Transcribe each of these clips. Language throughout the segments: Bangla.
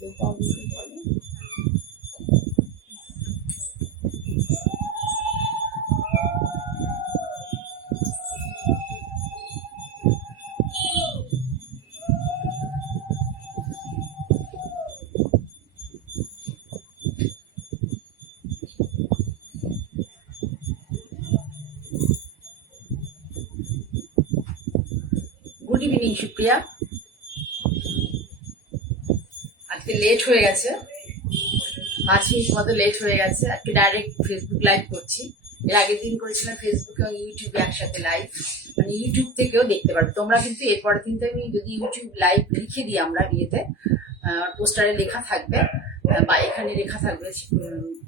Good evening Supriya. আজকে লেট হয়ে গেছে, 5 মিনিট মতো লেট হয়ে গেছে। আজকে ডাইরেক্ট ফেসবুক লাইভ করছি। এর আগের দিন করেছিলাম ফেসবুকে এবং ইউটিউবে একসাথে লাইভ, মানে ইউটিউব থেকেও দেখতে পারবে তোমরা। কিন্তু এরপরের দিন তো আমি যদি ইউটিউব লাইভ লিখে দিই, আমরা বিয়েতে পোস্টারে লেখা থাকবে বা এখানে লেখা থাকবে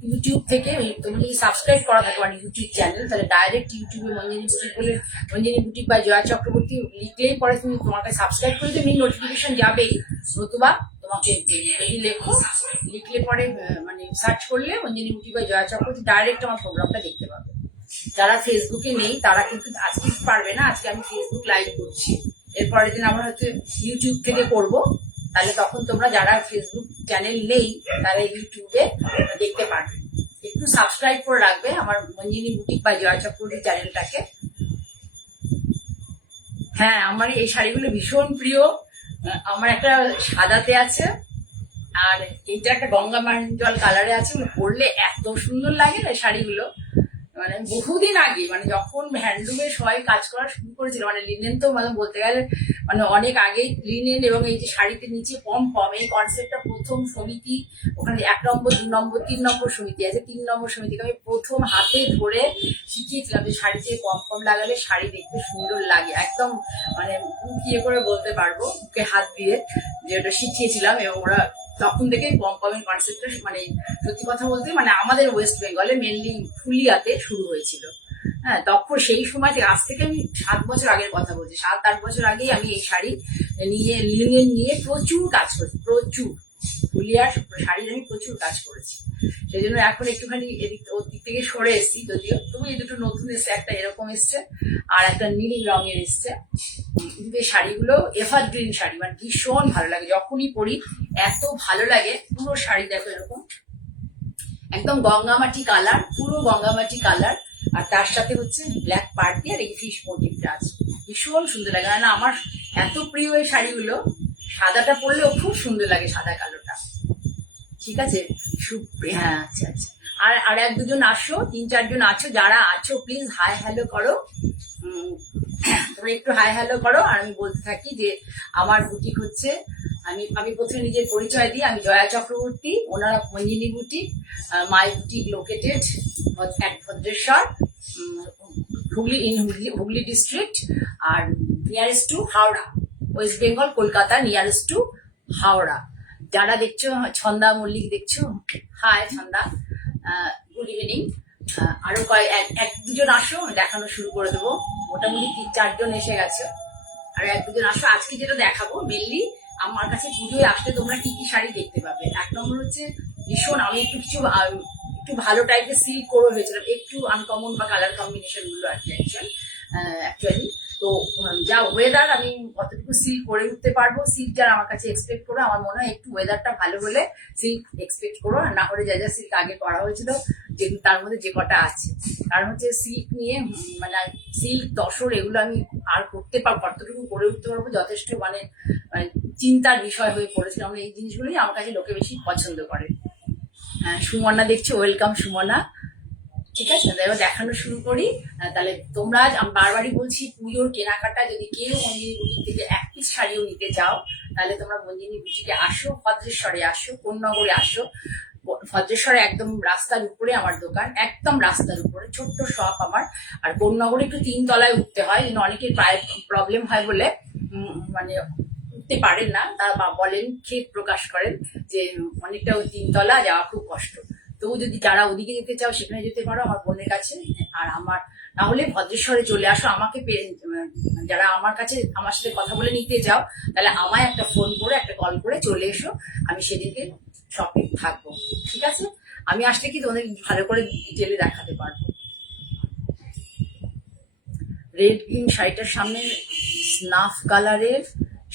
ইউটিউব থেকে। তুমি যদি সাবস্ক্রাইব করা থাকে মানে ইউটিউব চ্যানেল, তাহলে ডাইরেক্ট ইউটিউবে মঞ্জিনী বুটিক বলে, মঞ্জিনী বুটিক বা জয়া চক্রবর্তী লিখলেই পরে তুমি তোমাকে সাবস্ক্রাইব করে দেবে, নোটিফিকেশন যাবেই। নতুবা তোমাকে যদি লেখো, লিখলে পরে মানে সার্চ করলে মঞ্জিনী বুটিক বা জয়া চক্রবর্তী ডাইরেক্ট আমার প্রোগ্রামটা দেখতে পাবে। যারা ফেসবুকে নেই তারা কিন্তু আজকে পারবে না, আজকে আমি ফেসবুক লাইভ করছি। এরপরের দিন আমরা হয়তো ইউটিউব থেকে করবো, তাহলে তখন তোমরা যারা ফেসবুক চ্যানেল নেই তারা ইউটিউবে দেখতে পারবে। একটু সাবস্ক্রাইব করে রাখবে আমার মঞ্জিনী বুটিক বা জয়া চক্রবর্তী চ্যানেলটাকে। হ্যাঁ, আমার এই শাড়িগুলো ভীষণ প্রিয়। আমার একটা সাদাতে আছে আর এইটা একটা গঙ্গা মাঞ্জল কালারে আছে। পরলে এত সুন্দর লাগে না শাড়িগুলো, মানে বহুদিন আগে, মানে যখন হ্যান্ডলুমে সবাই কাজ করা শুরু করেছিল, মানে লিনেন তো মানে বলতে গেলে মানে অনেক আগেই লিনেন এবং এই যে শাড়িতে নিচে পম পম, এই কনসেপ্টটা প্রথম সমিতি, ওখানে 1 নম্বর 2 নম্বর 3 নম্বর সমিতি আছে, 3 নম্বর সমিতিকে আমি প্রথম হাতে ধরে শিখিয়েছিলাম যে শাড়িতে পম পম লাগালে শাড়ি দেখতে সুন্দর লাগে। একদম মানে ইয়ে করে বলতে পারবো বুকে হাত দিয়ে যে ওটা শিখিয়েছিলাম, এবং ওরা তখন থেকে পম পমের কনসেপ্টটা মানে সত্যি কথা বলতে মানে আমাদের ওয়েস্ট বেঙ্গলে মেনলি ফুলিয়াতে শুরু হয়েছিল। হ্যাঁ, তখন সেই সময় থেকে, আজ থেকে আমি 7 বছর আগের কথা বলছি, 7-8 বছর আগেই আমি এই শাড়ি নিয়ে লিনেন নিয়ে প্রচুর কাজ করেছি, প্রচুর ফুলিয়ার শাড়ির আমি প্রচুর কাজ করেছি। সেই জন্য এখন একটুখানি এদিক ওর দিক থেকে সরে এসেছি, যদিও তবু এই দুটো নতুন এসছে, একটা এরকম এসছে আর একটা নীল রঙের এসছে। কিন্তু এই শাড়িগুলো এভারগ্রিন শাড়ি, মানে ভীষণ ভালো লাগে, যখনই পরি এত ভালো লাগে। পুরো শাড়ি দেখো এরকম একদম গঙ্গামাটি কালার, পুরো গঙ্গামাটি কালার, আর তার সাথে হচ্ছে ব্ল্যাক পার্টি আর এই ফিশ মোটিভটা আছে, ভীষণ সুন্দর লাগে। না আমার এত প্রিয় এই শাড়িগুলো, সাদাটা পরলেও খুব সুন্দর লাগে, সাদা কালোটা। ঠিক আছে হ্যাঁ, আচ্ছা আচ্ছা। আর 1-2 জন আসো, 3-4 জন আছো, যারা আছো প্লিজ হাই হ্যালো করো। তোমরা একটু হাই হ্যালো করো। আর আমি বলতে থাকি যে আমার বুটিক হচ্ছে, আমি প্রথমে নিজের পরিচয় দিই। আমি জয়া চক্রবর্তী, ওনারা Manjini boutique. My boutique located at Bhadreswar, Hooghly district, আর nearest to Howrah, West Bengal, Kolkata nearest to Howrah. যারা দেখছো, ছন্দা মল্লিক দেখছো, হাই ছন্দা, গুড ইভিনিং। আরো 1-2 জন আসো, দেখানো শুরু করে দেবো। মোটামুটি 3-4 জন এসে গেছে, আর 1-2 জন আসো। আজকে যেটা দেখাবো মেনলি, আমার কাছে পুজোয় আসলে তোমরা কি কি শাড়ি দেখতে পাবে। 1 নম্বর হচ্ছে ভীষণ, আমি একটু ভালো টাইপের সিল্ক করে হয়েছিলাম, একটু আনকমন বা কালার কম্বিনেশন গুলো আর কি অ্যাকচুয়ালি। তো যা ওয়েদার, আমি কতটুকু সিল্ক করে উঠতে পারবো, সিল্ক যারা আমার কাছে এক্সপেক্ট করো, আমার মনে হয় একটু ওয়েদারটা ভালো হলে সিল্ক এক্সপেক্ট করো, আর না হলে যা সিল্ক আগে করা হয়েছিল যেগুলো তার মধ্যে যে কটা আছে। কারণ হচ্ছে সিল্ক নিয়ে মানে সিল্ক তসর এগুলো আমি আর করতে পারবো, কতটুকু করে উঠতে পারবো যথেষ্ট মানে চিন্তার বিষয় হয়ে পড়েছিল। আমরা এই জিনিসগুলোই আমার কাছে লোকে বেশি পছন্দ করে। সুমনা দেখছি, ওয়েলকাম সুমনা। ঠিক আছে, এবার দেখানো শুরু করি। তাহলে তোমরা, আমি বারবারই বলছি, পুজোর কেনাকাটা যদি কেউ মঞ্জিনী বুটিক থেকে 1 পিস শাড়িও নিতে চাও, তাহলে তোমরা মঞ্জিনী বুটিকে আসো, ভদ্রেশ্বরে আসো, কোন্নগরে আসো। ভদ্রেশ্বরে একদম রাস্তার উপরে আমার দোকান, একদম রাস্তার উপরে ছোট্ট শপ আমার। আর কোন্নগরে একটু 3 তলায় উঠতে হয়, অনেকের প্রায় প্রবলেম হয় বলে মানে উঠতে পারেন না, তারা বলেন, খেদ প্রকাশ করেন যে অনেকটা ওই 3 তলা যাওয়া খুব কষ্ট। তবু যদি যারা ওদিকে যেতে চাও সেখানে যেতে পারো আমার বোনের কাছে। আর আমার না হলে ভদ্রেশ্বরে চলে আসো, আমাকে যারা আমার কাছে আমার সাথে কথা বলে নিতে যাও, তাহলে আমায় একটা ফোন করে একটা কল করে চলে এসো, আমি সেদিকে শপিং থাকবো। ঠিক আছে, আমি আসলে কি তোমাদের ভালো করে ডিটেলে দেখাতে পারবো। রেড গ্রিন শাড়িটার সামনে স্নাফ কালারের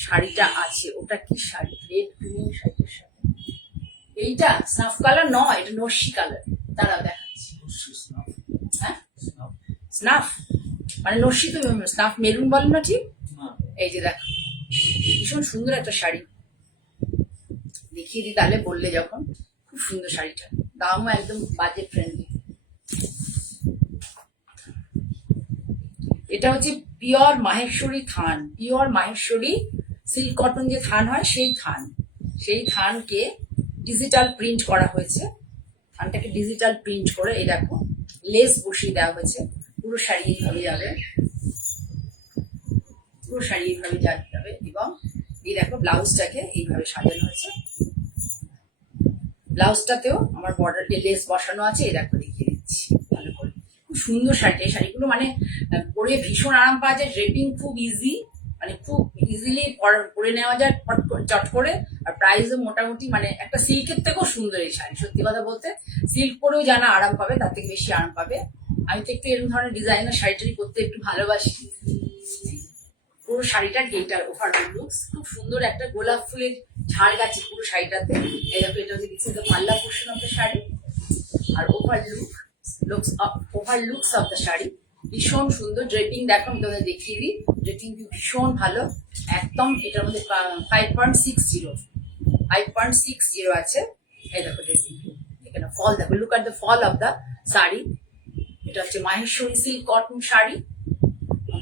শাড়িটা আছে, ওটা কি শাড়ি? রেড গ্রিন শাড়িটার সামনে এইটা স্নাফ কালার নয়, এটা নস্যি কালার। দাঁড়াও দেখাচ্ছি। হ্যাঁ স্নাফ মানে নস্যি, তো স্নাফ মেরুন বলে না ঠিক। এই যে দেখো ভীষণ সুন্দর একটা শাড়ি, দেখিয়ে দিই তাহলে বললে যখন। খুব সুন্দর শাড়িটা, দামও একদম বাজেট ফ্রেন্ডলি। এটা হচ্ছে পিওর মাহেশ্বরী থান, পিওর মাহেশ্বরী সিল্ক কটন যে থান হয় সেই থান, সেই থানকে ডিজিটাল প্রিন্ট করা হয়েছে। থানটাকে ডিজিটাল প্রিন্ট করে এই দেখো লেস বসিয়ে দেওয়া হয়েছে। পুরো শাড়ি এইভাবে যাবে, পুরো শাড়ি এইভাবে যাবে। এবং এই দেখো ব্লাউজটাকে এইভাবে সাজানো হয়েছে, ব্লাউজটাতেও আমার বর্ডার লেস বসানো আছে। এই দেখো দেখিয়ে দিচ্ছি ভালো করে। খুব সুন্দর শাড়ি, এই শাড়িগুলো মানে পরে ভীষণ আরাম পাওয়া যায়, ড্রেপিং খুব ইজি, মানে খুব ইজিলি পরে নেওয়া যায় চট করে। আর প্রাইসও মোটামুটি মানে একটা সিল্কের থেকেও সুন্দর এই শাড়ি। সত্যি কথা বলতে সিল্ক পরেও জানা আরাম পাবে, তার থেকে বেশি আরাম পাবে। আমি তো একটু এরকম ধরনের ডিজাইনার শাড়ি টাড়ি করতে একটু ভালোবাসি। পুরো শাড়িটার গেটার ওভারঅল লুকস খুব সুন্দর, একটা গোলাপ ফুলের ঝাড় গাছে পুরো শাড়িটাতে। এই দেখো এটা হচ্ছে দিস ইজ দ্য পাল্লা পোর্শন অফ দ্য শাড়ি। আর over looks of the sari ভীষণ সুন্দর। ড্রেপিং দেখো, আমি তোমাদের দেখিয়ে দিই, ড্রেপিং ভীষণ ভালো একদম। এটার মধ্যে 5.60 আছে। এই দেখো ড্রেপিং, এখানে ফল দেখো, look at the fall of the sari. এটা হচ্ছে মাহেশ্বরী সিল্ক কটন শাড়ি,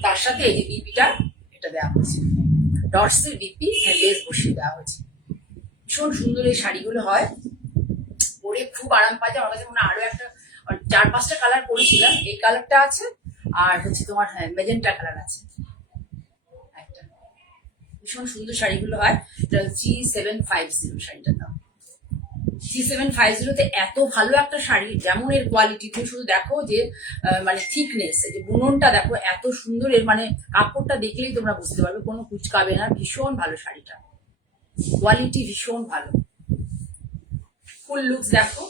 তার সাথে এই যে বিপিটা এটা দেওয়া হয়েছে, ডটসের বিপি লেস বসিয়ে দেওয়া হয়েছে। ভীষণ সুন্দর এই শাড়িগুলো হয়, পরে খুব আরাম পাওয়া যায়। আমার কাছে মনে হয় আরো একটা 4-5টা কালার পরেছিলাম, এই কালারটা আছে আর হচ্ছে তোমার মেজেন্টা কালার আছে একটা। ভীষণ সুন্দর শাড়িগুলো হয়। এটা G750 শাড়িটার দাম। G750 এত ভালো একটা শাড়ি, যেমন এর কোয়ালিটি, তুমি শুধু দেখো যে মানে থিকনেস, যে বুননটা দেখো এত সুন্দর। এর মানে কাপড়টা দেখলেই তোমরা বুঝতে পারবে, কোনো কুচকাবে না। ভীষণ ভালো শাড়িটা, কোয়ালিটি ভীষণ ভালো। ফুল লুকস দেখো,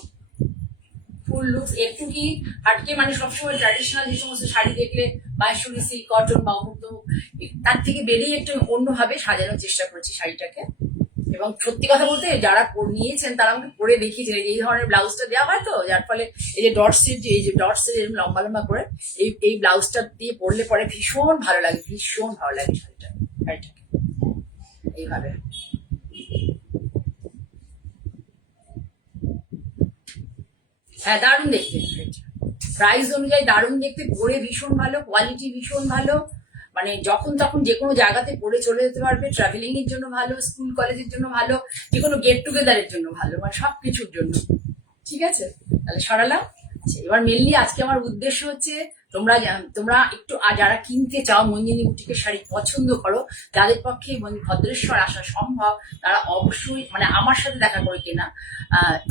ফুল লুকস একটু কি হাটকে, মানে সবসময় ট্র্যাডিশনাল যে সমস্ত শাড়ি দেখলে মাহেশ্বরী সিল্ক কটন বা অমুক তার থেকে বেরিয়ে একটু অন্যভাবে সাজানোর চেষ্টা করেছি শাড়িটাকে। এবং সত্যি কথা বলতে যারা নিয়েছেন তারা আমাকে পরে দেখিয়েছেন, এই ধরনের ব্লাউজটা দেওয়া হয় তো, যার ফলে এই যে ডটসের এরকম লম্বা লম্বা করে এই ব্লাউজটা দিয়ে পরলে পরে ভীষণ ভালো লাগে, ভীষণ ভালো লাগে শাড়িটাকে এইভাবে। হ্যাঁ দারুণ দেখতে, প্রাইস অনুযায়ী দারুণ দেখতে, পরে ভীষণ ভালো, কোয়ালিটি ভীষণ ভালো। মানে যখন তখন যে কোনো জায়গাতে পরে চলে যেতে পারবে, ট্রাভেলিং এর জন্য ভালো, স্কুল কলেজের জন্য ভালো, যে কোনো গেট টুগেদারের জন্য ভালো, মানে সবকিছুর জন্য। ঠিক আছে, তাহলে সরালাম। আচ্ছা, এবার মেনলি আজকে আমার উদ্দেশ্য হচ্ছে তোমরা একটু যারা কিনতে চাও, মঞ্জিনী বুটিকের শাড়ি পছন্দ করো, যাদের পক্ষে ভদ্রেশ্বর আসা সম্ভব, তারা অবশ্যই মানে আমার সাথে দেখা করে কেনা।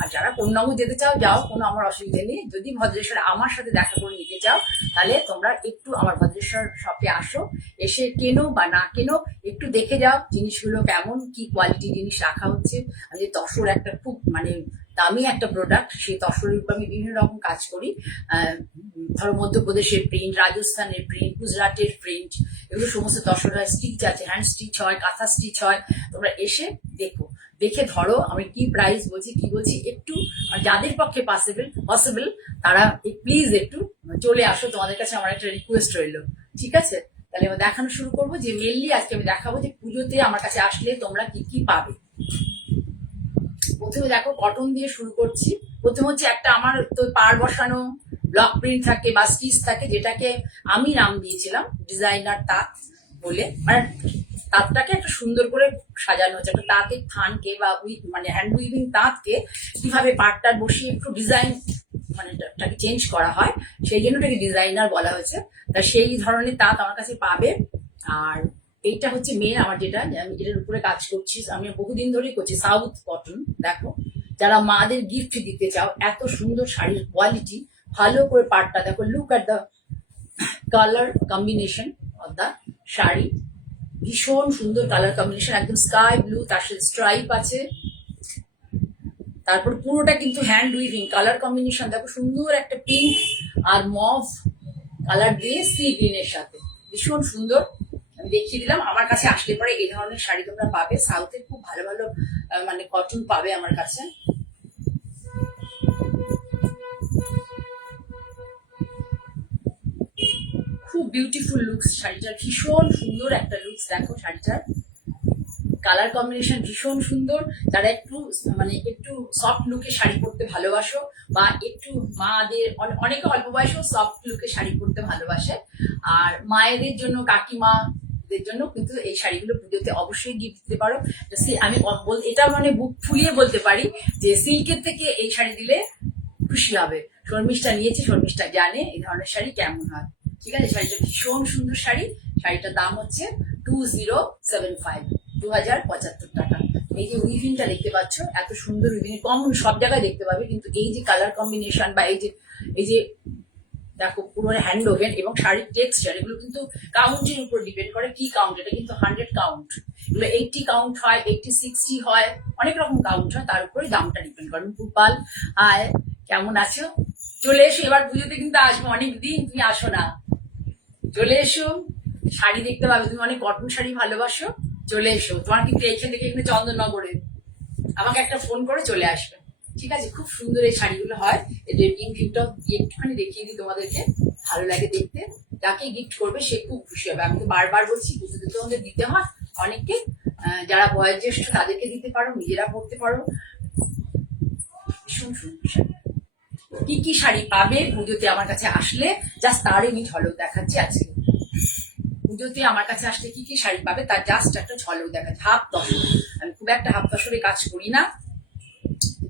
আর যারা কন্যাগর যেতে চাও যাও, কোনো আমার অসুবিধা নেই। যদি ভদ্রেশ্বর আমার সাথে দেখা করে নিতে চাও, তাহলে তোমরা একটু আমার ভদ্রেশ্বর শপে আসো, এসে কেনো বা না কেনো একটু দেখে যাও জিনিসগুলো কেমন, কি কোয়ালিটি জিনিস রাখা হচ্ছে। আমি তসর একটা খুব মানে দামি একটা প্রোডাক্ট, সেই তসরের উপর আমি বিভিন্ন রকম কাজ করি। ধরো মধ্যপ্রদেশের প্রিন্ট, রাজস্থানের প্রিন্ট, গুজরাটের প্রিন্ট, এগুলো সমস্ত তসর হয়, স্টিচ আছে, হ্যান্ড স্টিচ হয়, কাঁথা স্টিচ হয়। তোমরা এসে দেখো, দেখে ধরো আমি কি প্রাইস বলছি কি বলছি। একটু যাদের পক্ষে পসিবল তারা প্লিজ একটু চলে আসো, তোমাদের কাছে আমার একটা রিকোয়েস্ট রইলো। ঠিক আছে, তাহলে আমি দেখানো শুরু করবো। যে মেনলি আজকে আমি দেখাবো যে পুজোতে আমার কাছে আসলে তোমরা কি কি পাবে। প্রথমে দেখো কটন দিয়ে শুরু করছি। প্রথমে হচ্ছে একটা আমার তো পাড় বসানো ব্লক প্রিন্ট থাকে বা স্টিচ থাকে, যেটাকে আমি নাম দিয়েছিলাম ডিজাইনার তাঁত বলে। মানে তাঁতটাকে একটা সুন্দর করে সাজানো হচ্ছে, একটা তাঁতের থানকে বা মানে হ্যান্ড উইভিং তাঁতকে কিভাবে পাড়টার বসিয়ে একটু ডিজাইন মানে ওটাকে চেঞ্জ করা হয়, সেই জন্য ওটাকে ডিজাইনার বলা হয়েছে। তা সেই ধরনের তাঁত আমার কাছে পাবে। আর এইটা হচ্ছে মেন আমার, যেটা আমি যেটার উপরে কাজ করছি, আমি বহুদিন ধরেই করছি, সাউথ কটন। দেখো যারা মাদের গিফট দিতে চাও, এত সুন্দর শাড়ির কোয়ালিটি, ভালো করে পাড়টা দেখো, look at the colour combination of the sari. ভীষণ সুন্দর কালার কম্বিনেশন, একদম স্কাই ব্লু, তার সাথে স্ট্রাইপ আছে। তারপর পুরোটা কিন্তু হ্যান্ড উইভিং, কালার কম্বিনেশন দেখো, সুন্দর একটা পিঙ্ক আর মভ কালার দিয়ে সি গ্রিনের সাথে, ভীষণ সুন্দর। আমি দেখিয়ে দিলাম। আমার কাছে আসলে পরে এই ধরনের শাড়ি তোমরা পাবে, সাউথের খুব ভালো ভালো মানে কটন পাবে আমার কাছে। খুব বিউটিফুল লুকস শাড়িটার, ভীষণ সুন্দর একটা লুকস। দেখো শাড়িটার কালার কম্বিনেশন ভীষণ সুন্দর। যারা একটু একটু সফট লুকে শাড়ি পরতে ভালোবাসো, বা একটু মাদের অনেকে অল্প বয়সেও সফট লুকে শাড়ি পরতে ভালোবাসে, আর মায়েদের জন্য, কাকিমাদের জন্য কিন্তু এই শাড়িগুলো পুজোতে অবশ্যই গিফট দিতে পারো। আমি এটা বুক ফুলিয়ে বলতে পারি যে সিল্কের থেকে এই শাড়ি দিলে খুশি হবে। শর্মিষ্ঠা নিয়েছে, শর্মিষ্ঠা জানে এই ধরনের শাড়ি কেমন হয়। ঠিক আছে, শাড়িটা ভীষণ সুন্দর শাড়ি। শাড়িটার দাম হচ্ছে 2075, 2075 টাকা। এই যে উইভিংটা দেখতে পাচ্ছ, এত সুন্দর উইভিং, কম সব জায়গায় দেখতে পাবে, কিন্তু এই যে কালার কম্বিনেশন বা এই যে দেখো পুরো হ্যান্ড ওভেন এবং শাড়ির টেক্সচার, এগুলো কিন্তু কাউন্টের উপর ডিপেন্ড করে। কি কাউন্ট? এটা কিন্তু 100 কাউন্ট, এগুলো 80 কাউন্ট হয়, 80 60 হয়, অনেক রকম কাউন্ট হয়, তার উপরে দামটা ডিপেন্ড করে। ভূপাল, আয়, কেমন আছো? চলে এসো, এবার পুজোতে কিন্তু আসবো, অনেকদিন তুমি আসো না, চলে এসো, শাড়ি দেখতে পাবে। তুমি অনেক কটন শাড়ি ভালোবাসো, চলে এসো। তোমার কিন্তু এখানে চন্দননগরে আমাকে একটা ফোন করে চলে আসবে, ঠিক আছে? খুব সুন্দর এই শাড়িগুলো হয়। এই ড্রেপিং ভিউটা একটুখানি দেখিয়ে দিই তোমাদেরকে, ভালো লাগে দেখতে। যাকে গিফট করবে সে খুব খুশি হবে। আমি তো বারবার বলছি, পুজোতে তোমাদের দিতে হয় অনেককে, যারা বয়োজ্যেষ্ঠ তাদেরকে দিতে পারো, নিজেরা পড়তে পারো। ভীষণ সুন্দর শাড়ি। কি কি শাড়ি পাবে পুজোতে আমার কাছে আসলে, জাস্ট তারই আমি ঝলক দেখাচ্ছি আজকে। পুজোতে আমার কাছে আসলে কি কি শাড়ি পাবে তার জাস্ট একটা ঝলক দেখাচ্ছি। হাফ তসর, আমি খুব একটা হাফ তসরে কাজ করি না,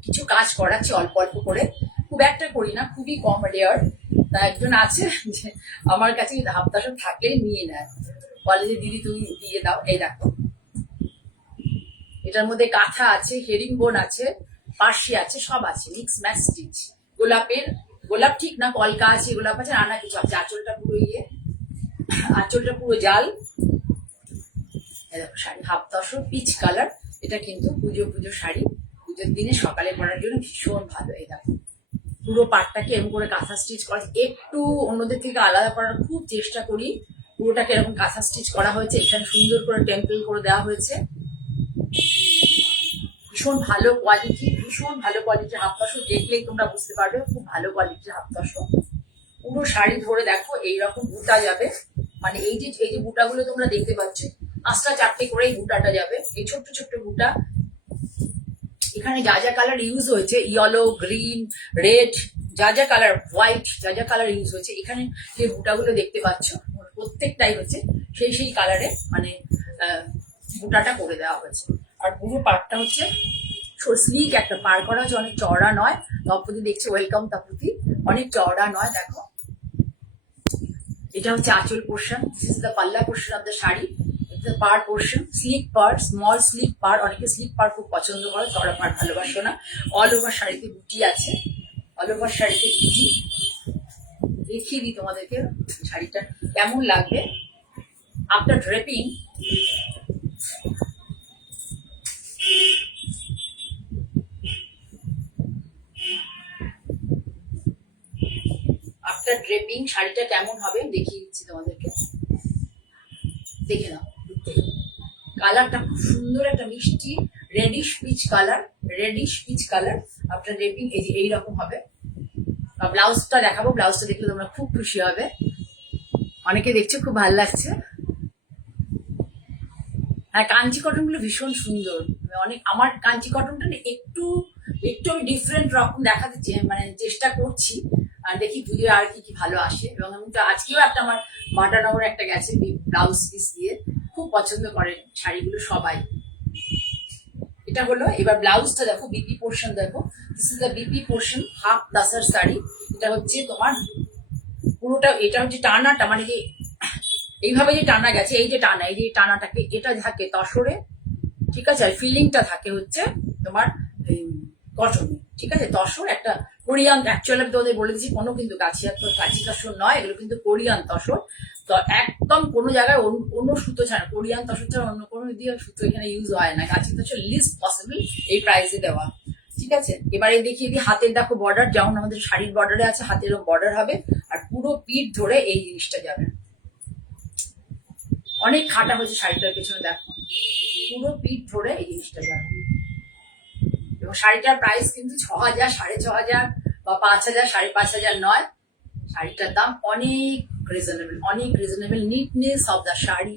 কিছু কাজ করাচ্ছি অল্প অল্প করে, খুব একটা করি না, খুবই কম, রেয়ার। তা একজন আছে যে আমার কাছে হাফ তসর থাকলেই নিয়ে নেয়, বলে যে দিদি তুমি দিয়ে দাও। এই দেখো, এটার মধ্যে কাঁথা আছে, হেরিং বোন আছে, পার্সি আছে, সব আছে, মিক্স ম্যাচ স্টিচ। গোলাপ ঠিক না, কলকা আছে, গোলাপ আছে, নানা কিছু আছে। আঁচলটা পুরো আঁচলটা পুরো জাল। দেখো sari half tussar, peach colour. এটা কিন্তু পুজো শাড়ি, পুজোর দিনে সকালে পরার জন্য ভীষণ ভালো। এই দেখো পুরো পাটটাকে এরকম করে কাঁথা স্টিচ করা, একটু অন্যদের থেকে আলাদা করার খুব চেষ্টা করি। পুরোটাকে এরকম কাঁথা স্টিচ করা হয়েছে, এখানে সুন্দর করে টেম্পল করে দেওয়া হয়েছে। ভীষণ ভালো কোয়ালিটি, ভীষণ ভালো কোয়ালিটির হাফ তসর, দেখলেই তোমরা বুঝতে পারবে খুব ভালো কোয়ালিটির হাফ তসর। পুরো শাড়ি ধরে দেখো এইরকম বুটা যাবে, এই যে বুটাগুলো তোমরা দেখতে পাচ্ছ, 5টা 4টে করে এই বুটাটা যাবে, এই ছোট্ট ছোট্ট বুটা। এখানে যা যা কালার ইউজ হয়েছে, ইয়েলো, গ্রিন, রেড, যা যা কালার, হোয়াইট, যা যা কালার ইউজ হয়েছে, এখানে যে বুটাগুলো দেখতে পাচ্ছ প্রত্যেকটাই হচ্ছে সেই কালারে বুটাটা করে দেওয়া হয়েছে। আর পুরো পাড়টা হচ্ছে স্লিক একটা পার করা হচ্ছে, অনেক চওড়া নয়। তপতি দেখছে, ওয়েলকাম তপতি, অনেক চওড়া নয়। দেখো এটা হচ্ছে আঁচল পোর্শন, দিস ইজ দ্য পাল্লা portion of the sari, par portion, slick par, small slick par. অনেকে স্লিক পার খুব পছন্দ করে, চড়া পার ভালোবাসো না। অল ওভার শাড়িতে বুটি আছে, অল ওভার শাড়িতে বুটি। দেখিয়ে দিই তোমাদেরকে শাড়িটা কেমন লাগবে আফটার ড্রেপিং। আফটার ড্রেপিং শাড়িটা কেমন হবে দেখিয়ে দিচ্ছি তোমাদেরকে, দেখে নাও। কালারটা খুব সুন্দর, একটা মিষ্টি reddish peach colour. After draping এই যে এইরকম হবে। ব্লাউজটা দেখাবো, ব্লাউজটা দেখলে তোমরা খুব খুশি হবে। অনেকে দেখছো খুব ভালো লাগছে। হ্যাঁ, কাঞ্চি কটন গুলো ভীষণ সুন্দর। আমার কাঞ্চি কটনটা না একটু আমি ডিফারেন্ট রকম দেখাতে চেষ্টা করছি, আর দেখি পুজোয় আর কি ভালো আসে। এবং আমি তো আজকেও একটা আমার বাটানগর একটা গেছে ব্লাউজ পিস দিয়ে, খুব পছন্দ করেন শাড়িগুলো সবাই। এটা হলো, এবার ব্লাউজটা দেখো, বিপি পোর্শন দেখো, this is the BP portion, half tussar sari. এটা হচ্ছে তোমার পুরোটা, এটা হচ্ছে টানাটা, যে এইভাবে যে টানা গেছে, এই যে টানাটাকে এটা থাকে তসরে, ঠিক আছে? আর ফিলিংটা থাকে হচ্ছে তোমার কটনে, ঠিক আছে? তসর একটা কোরিয়ান, অ্যাকচুয়ালি আমি তোমাদের বলে দিচ্ছি, কোনো কিন্তু কাছি তসর নয়, এগুলো কিন্তু কোরিয়ান তসর। তো একদম কোনো জায়গায় অন্য সুতো ছাড়া, কোরিয়ান তসর ছাড়া অন্য কোনো দিয়ে সুতো এখানে ইউজ হয় না। কাছি তসর লিস্ট পসিবল এই প্রাইসে দেওয়া, ঠিক আছে? এবারে দেখিয়ে দিই হাতের, দেখো বর্ডার যেমন আমাদের শাড়ির বর্ডারে আছে, হাতেরও বর্ডার হবে, আর পুরো পিঠ ধরে এই জিনিসটা যাবে। অনেক খাটা হয়েছে শাড়িটার পেছনে, দেখো পুরো পিঠ ধরে এই জিনিসটা যাবে। এবং শাড়িটার প্রাইস কিন্তু 6000, 6500 বা 5000, 5500 নয়। শাড়িটার দাম অনেক রিজনেবল, অনেক reasonable. Neatness of the sari,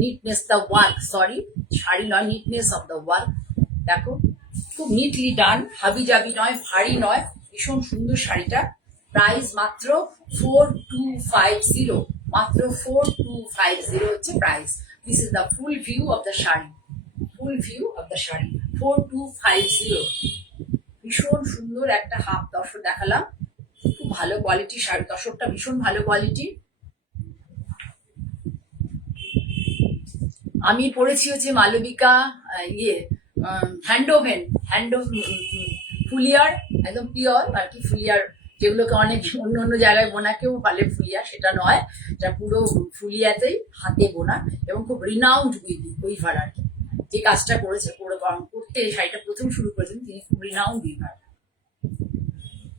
neatness the work, sorry sari নয়, নিটনেস অফ দ্য ওয়ার্ক। দেখো খুব নিটলি ডান, হাবি জাবি নয়, ভারী নয়, ভীষণ সুন্দর শাড়িটা। প্রাইস মাত্র 4250, মাত্র 4250 হচ্ছে price. This is the full view of the sari, full view of the sari 4250। ভীষণ সুন্দর একটা হাফ তসর দেখালাম, খুব ভালো কোয়ালিটি শাড়ি, তসরটা ভীষণ ভালো কোয়ালিটি। আমি পরেছি হচ্ছে মালবিকা হ্যান্ডওভেন, ফুলিয়ার, একদম পিওর আর কি, ফুলিয়ার যেগুলোকে অনেক অন্য অন্য জায়গায় বোনা কেউ বলে ফুলিয়া, সেটা নয়, এটা পুরো ফুলিয়াতেই হাতে বোনা এবং খুব রিনাউন্ড উইভার আর কি। যে কাজটা করেছে করতে শাড়িটা প্রথম শুরু করেছেন তিনি খুব রিনাউন্ড উইভার।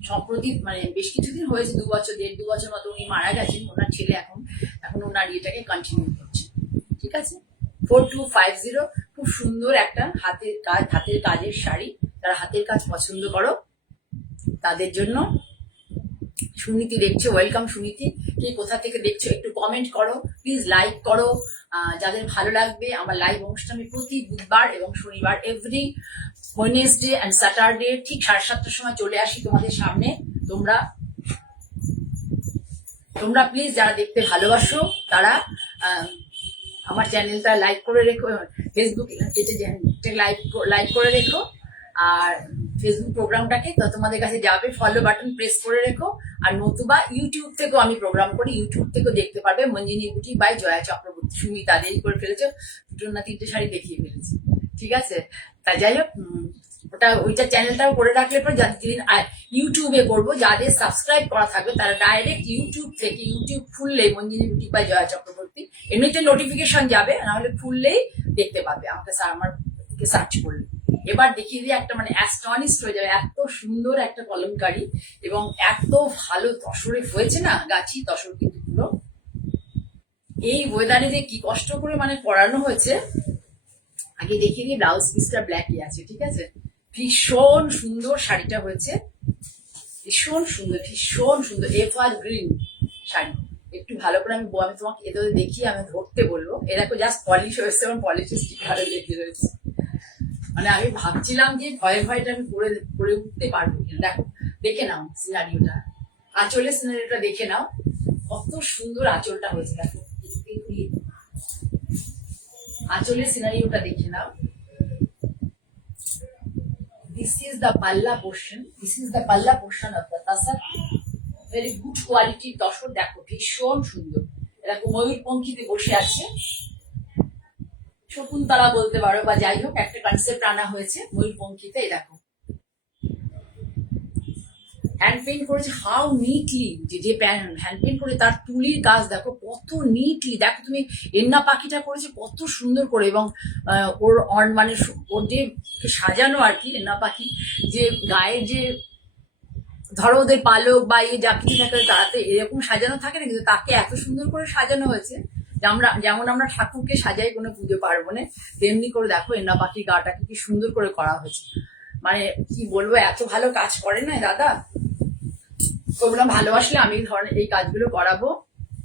সম্প্রতি মানে বেশ কিছুদিন হয়েছে, 2 বছর 1.5-2 বছর মতো উনি মারা গেছেন। ওনার ছেলে এখন ওনার ইয়েটাকে কন্টিনিউ করছে। ঠিক আছে, 4250, খুব সুন্দর একটা হাতের কাজের শাড়ি। যারা হাতের কাজ পছন্দ করো তাদের জন্য। সুনীতি দেখছো, ওয়েলকাম সুনীতি। কে কোথা থেকে দেখছো একটু কমেন্ট করো প্লিজ, লাইক করো। যাদের ভালো লাগবে, আমার লাইভ অনুষ্ঠানে প্রতি বুধবার এবং শনিবার, এভরি ওয়েডনেসডে অ্যান্ড স্যাটারডে ঠিক 7:30টার সময় চলে আসি তোমাদের সামনে। তোমরা প্লিজ যারা দেখতে ভালোবাসো তারা আমার চ্যানেলটা লাইক করে রেখো, ফেসবুক লাইক করে রেখো, আর ফেসবুক প্রোগ্রামটাকে তো তোমাদের কাছে যাবে, ফলো বাটন প্রেস করে রেখো। আর নতুবা ইউটিউব থেকেও আমি প্রোগ্রাম করি, ইউটিউব থেকেও দেখতে পারবে। মঞ্জিনী বুটি বাই জয়া চক্রবর্তী। সুমিতা দেরি করে ফেলেছো, 2 না 3টে শাড়ি দেখিয়ে ফেলেছি। ঠিক আছে, তাই যাই হোক, ওইটা চ্যানেলটাও করে রাখলে পরে যেদিন ইউটিউবে করবো, যাদের সাবস্ক্রাইব করা থাকবে তারা ডাইরেক্ট ইউটিউব থেকে, ইউটিউব খুললেই মঞ্জিনী বুটি বাই জয়া চক্রবর্তী এমনিতে নোটিফিকেশন যাবে, নাহলে খুললেই দেখতে পাবে আমাকে, আমার সার্চ করলে। এবার দেখিয়ে দিয়ে একটা মানে অ্যাস্টনিশড হয়ে যাবে, এত সুন্দর একটা কলমকারী এবং এত ভালো তসরে হয়েছে না, গাছি তসর কিন্তু পুরো। এই ওয়েদারে যে কি কষ্ট করে মানে পরানো হয়েছে। আগে দেখিয়ে দিয়ে ব্লাউজ পিসটা ব্ল্যাকই আছে। ঠিক আছে, ভীষণ সুন্দর শাড়িটা হয়েছে, ভীষণ সুন্দর, ভীষণ সুন্দর এভার গ্রিন শাড়ি। একটু ভালো করে আমি তোমাকে এদের দেখিয়ে আমি ধরতে বলবো। এরকম জাস্ট পলিশ হয়েছে এবং পলিশের স্টিকারে লেগে রয়েছে। মানে আমি ভাবছিলাম যে ভয়টা আমি করে উঠতে পারবো কিনা। দেখো, দেখে নাও সিনারিওটা, আঁচলের সিনারিওটা দেখে নাও, কত সুন্দর আঁচলটা হয়েছে। দেখো আঁচলের সিনারিওটা দেখে নাও। This is the palla portion. This is the palla portion of the tasar. Very good quality tussar. দেখো ভীষণ সুন্দর, এরকম ময়ূরপঙ্খীতে বসে আছে, শকুন্তলা বলতে পারো, বা যাই হোক একটা কনসেপ্ট আনা হয়েছে ময়ূরপঙ্খীতে। দেখো হ্যান্ড পেইন্ট করেছে, হাউ নিটলি, যে হ্যান্ড পেইন্ট করে তার তুলির কাজ দেখো কত নিটলি। দেখো তুমি এন্না পাখিটা করেছে কত সুন্দর করে, এবং ওর মানে ওর যে সাজানো আর কি, এন্না পাখি যে গায়ের যে ধরো ওদের পালক বা ইয়ে যা কিছু থাকে তাতে এরকম সাজানো থাকে না, কিন্তু তাকে এত সুন্দর করে সাজানো হয়েছে। যেমন আমরা ঠাকুরকে সাজাই কোনো পুজো পার্বণে, তেমনি করে দেখো এন্না পাখির গাটাকে কি সুন্দর করে করা হয়েছে। মানে কি বলবো, এত ভালো কাজ করে না দাদা। তোমরা ভালোবাসলে আমি ধরনের এই কাজগুলো করাবো।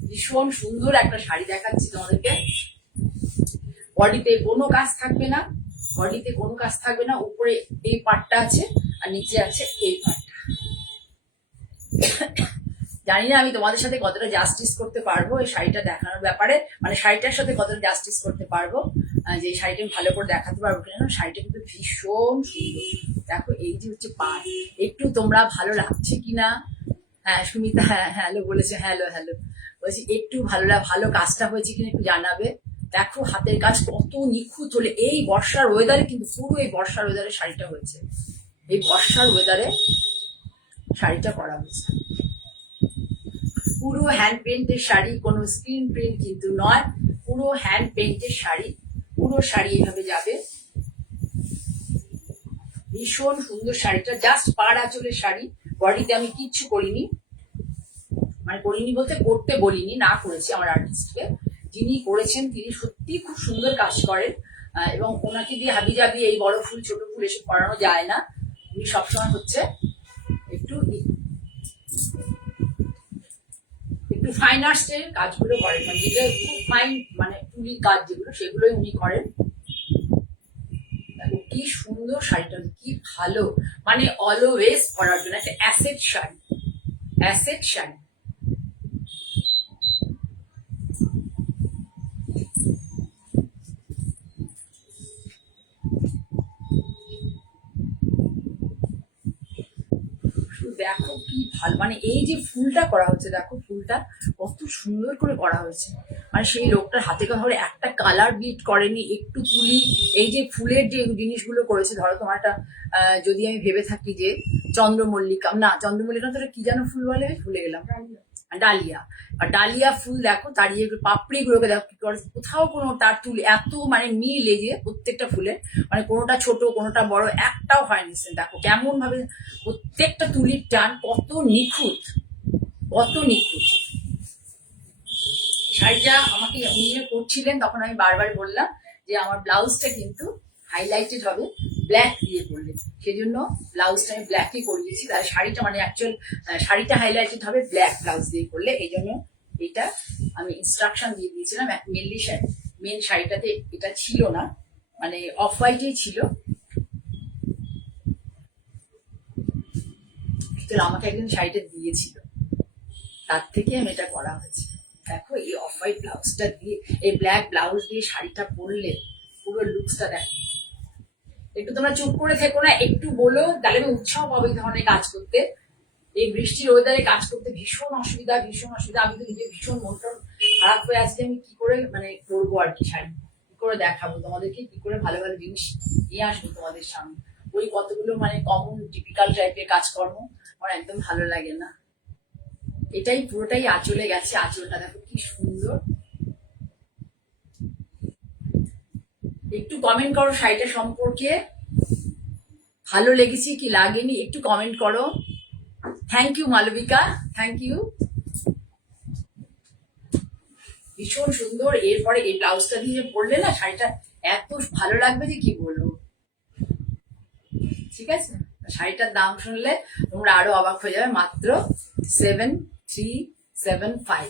ভীষণ সুন্দর একটা শাড়ি দেখাচ্ছি তোমাদেরকে। বডিতে কোনো কাজ থাকবে না, বডিতে কোনো কাজ থাকবে না। উপরে এই পার্টটা আছে আর নিচে আছে এই পার্টটা। জানি না আমি তোমাদের সাথে কতটা জাস্টিস করতে পারবো এই শাড়িটা দেখানোর ব্যাপারে, মানে শাড়িটার সাথে কতটা জাস্টিস করতে পারবো, যে শাড়িটা আমি ভালো করে দেখাতে পারবো কিনা। শাড়িটা কিন্তু ভীষণ সুন্দর। দেখো এই যে হচ্ছে পাড়, একটু তোমরা ভালো লাগছে কিনা। হ্যাঁ সুমিতা, হ্যাঁ হ্যালো বলেছে, হ্যালো বলছি একটু ভালো কাজটা হয়েছে কিনা একটু জানাবে। দেখো হাতের কাজ কত নিখুঁত হলে, এই বর্ষার ওয়েদারে কিন্তু, পুরো এই বর্ষার ওয়েদারে শাড়িটা হয়েছে, এই বর্ষার ওয়েদারে শাড়িটা করা হয়েছে। পুরো হ্যান্ড পেইন্টের শাড়ি, কোনো স্ক্রিন প্রিন্ট কিন্তু নয়, পুরো হ্যান্ড পেইন্টের শাড়ি। পুরো শাড়ি এইভাবে যাবে, ভীষণ সুন্দর শাড়িটা। জাস্ট পাড় আঁচলের শাড়ি, বডিতে আমি কিচ্ছু করিনি, মানে করিনি বলতে করতে বলিনি, না করেছি আমার আর্টিস্টকে। যিনি করেছেন তিনি সত্যি খুব সুন্দর কাজ করেন, এবং ওনাকে দিয়ে হাবি জাবি এই বড় ফুল ছোট ফুল এসব করানো যায় না। উনি সবসময় হচ্ছে একটু একটু ফাইন আর্টসের কাজগুলো করেন, মানে যেটা খুব ফাইন মানে তুলির কাজ যেগুলো সেগুলোই উনি করেন। দেখো কি সুন্দর শাড়িটা, কি ভালো, মানে অলওয়েজ পরার জন্য একটা অ্যাসেট শাড়ি, অ্যাসেট শাড়ি। দেখো কি ভালো, মানে এই যে ফুলটা করা হচ্ছে, দেখো ফুলটা কত সুন্দর করে করা হয়েছে। মানে সেই লোকটার হাতে কথা ধরে একটা কালার বিট করেনি, একটু তুলি, এই যে ফুলের যে জিনিসগুলো করেছে, ধরো তোমার একটা যদি আমি ভেবে থাকি যে চন্দ্রমল্লিকা, না চন্দ্রমল্লিকা তো কি যেন ফুল বলে, ভুলে গেলাম, ডালিয়া। আর ডালিয়া ফুল দেখো, তার ইয়ে পাপড়ি গুলোকে দেখো কি করে, কোথাও কোনো তার তুল এত মানে মিল, এই যে প্রত্যেকটা ফুলের মানে কোনোটা ছোট কোনোটা বড় একটাও হয়নি। দেখো কেমন ভাবে প্রত্যেকটা তুলির টান কত নিখুঁত, কত নিখুঁত। শাড়িটা আমাকে উনি করছিলেন তখন আমি বারবার বললাম যে আমার ব্লাউজটা কিন্তু হাইলাইটেড হবে ব্ল্যাক দিয়ে করলে, সেজন্য ব্লাউজটা আমি ব্ল্যাকই করিয়েছি। তাহলে শাড়িটা মানে অ্যাকচুয়াল শাড়িটা হাইলাইটেড হবে ব্ল্যাক ব্লাউজ দিয়ে করলে, এই জন্য এটা আমি ইনস্ট্রাকশন দিয়ে দিয়েছিলাম। মেনলি মেন শাড়িটাতে এটা ছিল না, মানে অফ হোয়াইটেই ছিল, আমাকে একদিন শাড়িটা দিয়েছিল, তার থেকে আমি এটা করা হয়েছে। দেখো এই অফ হোয়াইট ব্লাউজটা দিয়ে, এই ব্ল্যাক ব্লাউজ দিয়ে শাড়িটা পরলে পুরো লুকসটা দেখো। একটু তোমরা চুপ করে থেকো না, একটু বলো, তাহলে আমি উৎসাহ পাবো এই ধরনের কাজ করতে। এই বৃষ্টির ওয়েদারে কাজ করতে ভীষণ অসুবিধা, ভীষণ অসুবিধা। আমি তো নিজে ভীষণ মনটা খারাপ হয়ে আসছে, আমি কি করে মানে করবো আর কি, শাড়ি কি করে দেখাবো তোমাদেরকে, কি করে ভালো ভালো জিনিস নিয়ে আসবো তোমাদের সামনে। ওই কতগুলো মানে কমন টিপিক্যাল টাইপের কাজকর্ম আমার একদম ভালো লাগে না। এটাই পুরোটাই আঁচলে গেছে, আঁচলটা দেখো কি সুন্দর। একটু কমেন্ট করো শাড়িটা সম্পর্কে, ভালো লেগেছে কি লাগেনি একটু কমেন্ট করো। Thank you Malabika, thank you, ভীষণ সুন্দর। এরপরে এই ব্লাউজটা দিয়ে পরলে না শাড়িটা এত ভালো লাগবে যে কি বলবো। ঠিক আছে, শাড়িটার দাম শুনলে তোমরা আরো অবাক হয়ে যাবে, মাত্র 7375,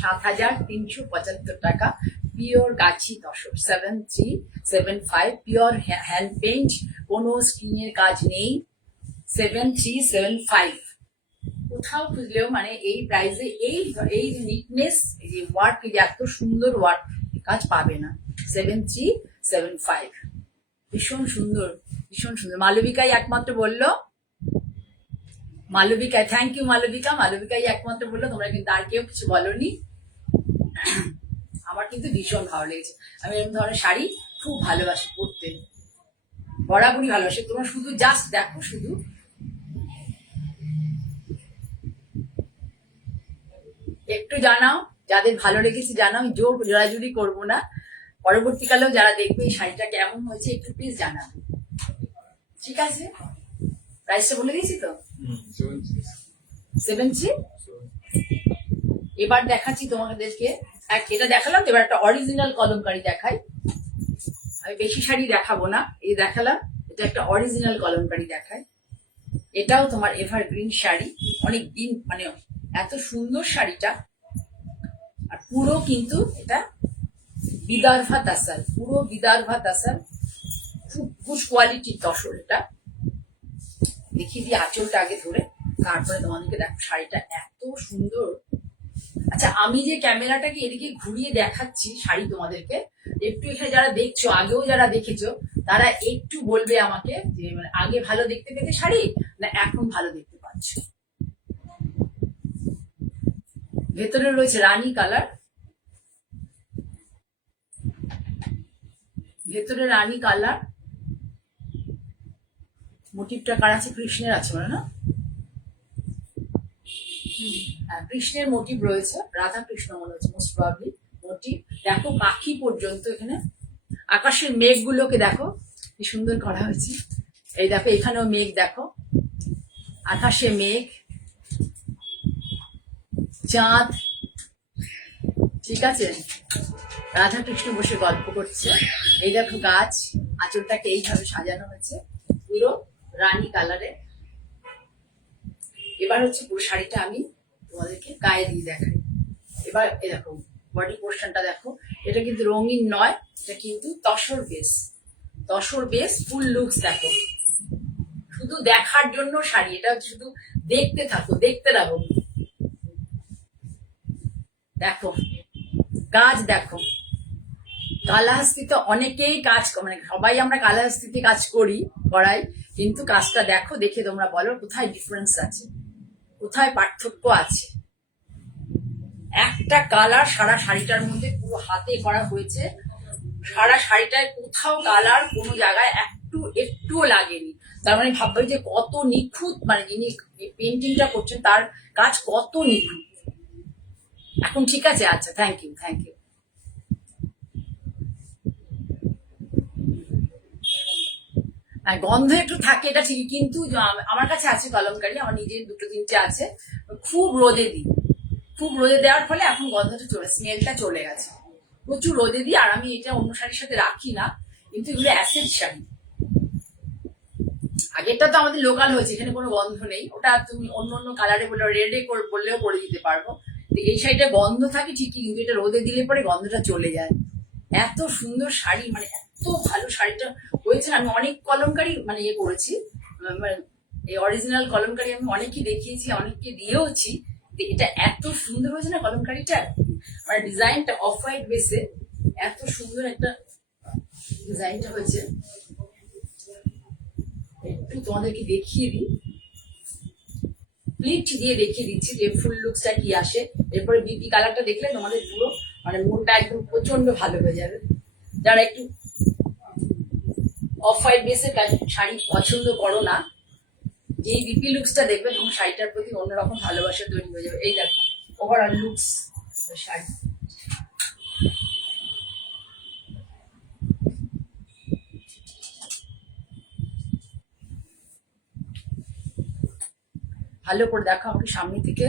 7375 টাকা, পিওর গাছি তসর, 7375, পিওর হ্যান্ড পেইন্ট, কোনো স্ক্রিনের কাজ নেই, 7375। কোথাও খুঁজলেও মানে এই প্রাইসে এই নিটনেস, এই যে ওয়ার্ক, এই যে এত সুন্দর ওয়ার্ক কাজ পাবে না। 7375, ভীষণ সুন্দর, ভীষণ সুন্দর। মালবিকাই একমাত্র বললো, মালবিকায় থ্যাংক ইউ মালবিকা, মালবিকাই একমাত্র বললো, তোমরা কিন্তু আর কেউ কিছু বলনি। আমার কিন্তু ভীষণ ভালো লেগেছে, আমি এরকম ধরনের শাড়ি খুব ভালোবাসি পরতে, বরাবরই ভালোবাসি। তোমরা শুধু জাস্ট দেখো, শুধু একটু জানাও, যাদের ভালো লেগেছে জানাও, আমি জোর জোড়াজুড়ি করবো না। পরবর্তীকালেও যারা দেখবে এই শাড়িটা কেমন হয়েছে একটু প্লিজ জানাবে, ঠিক আছে? প্রাইসটা বলে দিয়েছি তো, 70। এবার দেখাচ্ছি তোমাদেরকে, এটা দেখালাম, এবার একটা অরিজিনাল কলমকারি দেখাই। আমি বেশি শাড়ি দেখাবো না, এই দেখালাম, এটা একটা অরিজিনাল কলমকারি দেখাই। এটাও তোমার এভারগ্রিন শাড়ি, অনেক দিন মানে এত সুন্দর শাড়িটা। আর পুরো কিন্তু এটা বিদর্ভা তাসাল, পুরো বিদর্ভা তাসাল, খুব গুড কোয়ালিটির তসর। এটা দেখিয়ে দিই আঁচলটা আগে ধরে, তারপরে তোমাদেরকে দেখো শাড়িটা এত সুন্দর। আচ্ছা, আমি যে ক্যামেরাটাকে এদিকে ঘুরিয়ে দেখাচ্ছি শাড়ি তোমাদেরকে, একটু এখানে যারা দেখছো, আগেও যারা দেখেছো, তারা একটু বলবে আমাকে যে মানে আগে ভালো দেখতে পেতে শাড়ি না এখন ভালো দেখতে পাচ্ছ। ভেতরে রয়েছে রানী কালার, ভেতরে রানী কালার, মোটিভটা কার আছে, কৃষ্ণের আছে মানে না, কৃষ্ণের মোটিভ রয়েছে, রাধা কৃষ্ণ মনে হচ্ছে মোস্ট প্রবাবলি মোটিভ। দেখো পাখি পর্যন্ত এখানে, আকাশের মেঘগুলোকে দেখো কি সুন্দর করা হয়েছে। এই দেখো এখানেও মেঘ, দেখো আকাশে মেঘ, চাঁদ, ঠিক আছে, রাধা কৃষ্ণ বসে গল্প করছে। এই দেখো গাছ, আঁচলটাকে এইভাবে সাজানো হয়েছে পুরো রানী কালারে। এবার হচ্ছে পুরো শাড়িটা আমি তোমাদেরকে গায়ে দিয়ে দেখাই। এবার এ দেখো বডি পোর্শনটা দেখো, এটা কিন্তু রঙিন নয়, এটা কিন্তু তসর বেস, তসর বেস। ফুল লুকস দেখো, শুধু দেখার জন্য শাড়ি, এটা শুধু দেখতে থাকো, দেখতে রাখো। দেখো কাজ দেখো, কালাহাস্তিতে অনেকেই কাজ, মানে সবাই আমরা কালাহাস্তিতে কাজ করাই, কিন্তু কাজটা দেখো, দেখে তোমরা বলো কোথায় ডিফারেন্স আছে, কোথায় পার্থক্য আছে। একটা কালার সারা শাড়িটার মধ্যে পুরো হাতে করা হয়েছে, সারা শাড়িটায় কোথাও কালার কোনো জায়গায় একটুও লাগেনি। তার মানে ভাববে যে কত নিখুঁত, মানে যিনি পেন্টিংটা করছেন তার কাজ কত নিখুঁত। এখন ঠিক আছে, আচ্ছা, থ্যাংক ইউ, থ্যাংক ইউ। গন্ধ একটু থাকে এটা ঠিকই, কিন্তু আমার কাছে আছে কলমকারি, আমার নিজের দুটো তিনটে আছে, খুব রোদে দিই, খুব রোদে দেওয়ার ফলে এখন গন্ধটা স্মেলটা চলে গেছে। প্রচুর রোদে দিই, আর আমি এটা অন্য শাড়ির সাথে রাখি না, কিন্তু এগুলো অ্যাসিড শাড়ি। আগেরটা তো আমাদের লোকাল হয়েছে, এখানে কোনো গন্ধ নেই, ওটা তুমি অন্য অন্য কালারে বলে রেডে বললেও করে দিতে পারবো। এই শাড়িটা গন্ধ থাকে ঠিকই, কিন্তু এটা রোদে দিলে পরে গন্ধটা চলে যায়। এত সুন্দর শাড়ি, মানে এত ভালো শাড়িটা হয়েছে। আমি অনেক কলমকারি মানে ইয়ে করেছি, মানে এই অরিজিনাল কলমকারি আমি অনেককে দেখিয়েছি, অনেককে দিয়েওছি। এটা এত সুন্দর হয়েছে না কলমকারিটা, মানে ডিজাইনটা অফ হোয়াইট বেসে এত সুন্দর একটা ডিজাইনটা হয়েছে। একটু তোমাদেরকে দেখিয়ে দিই, প্লিট দিয়ে দেখিয়ে দিচ্ছি যে ফুল লুকসটা কি আসে। এরপরে বিপি কালারটা দেখলে তোমাদের পুরো মানে মনটা একদম প্রচন্ড ভালো হয়ে যাবে। যারা একটু অফ হোয়াইট বেসের শাড়ি পছন্দ করো না, যে বিপি লুকসটা দেখবে তখন শাড়িটার প্রতি অন্যরকম ভালোবাসা তৈরি হয়ে যাবে। এই দেখো ওভারঅল লুকস শাড়ি। ভালো করে দেখো আমাকে সামনে থেকে।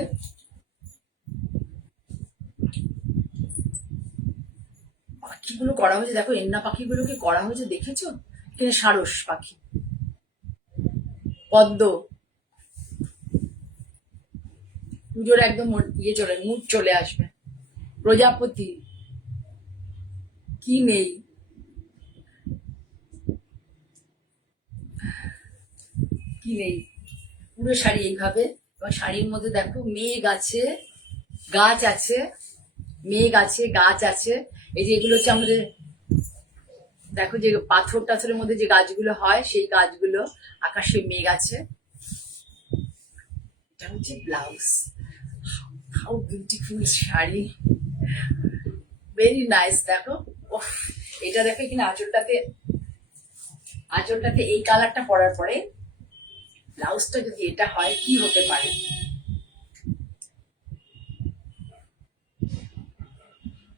পাখিগুলো করা হয়েছে দেখো, এন্না পাখিগুলোকে করা হয়েছে দেখেছো? এখানে সারস পাখি, পদ্ম, পুজোর একদম ইয়ে চলে, মুড চলে আসবে। প্রজাপতি, কি নেই, কি নেই, পুরো শাড়ি এইভাবে। এবার শাড়ির মধ্যে দেখো মেঘ আছে, গাছ আছে, মেঘ আছে, গাছ আছে। এই যে এগুলো হচ্ছে আমাদের, দেখো যে পাথর টাথরের মধ্যে যে গাছগুলো হয় সেই গাছগুলো, আকাশে মেঘ আছে। এটা হচ্ছে blouse. How beautiful sari, very nice. দেখো এটা দেখো এখানে আঁচলটাতে, আঁচলটাতে এই কালারটা পরার পরে ব্লাউজটা যদি এটা হয় কি হতে পারে।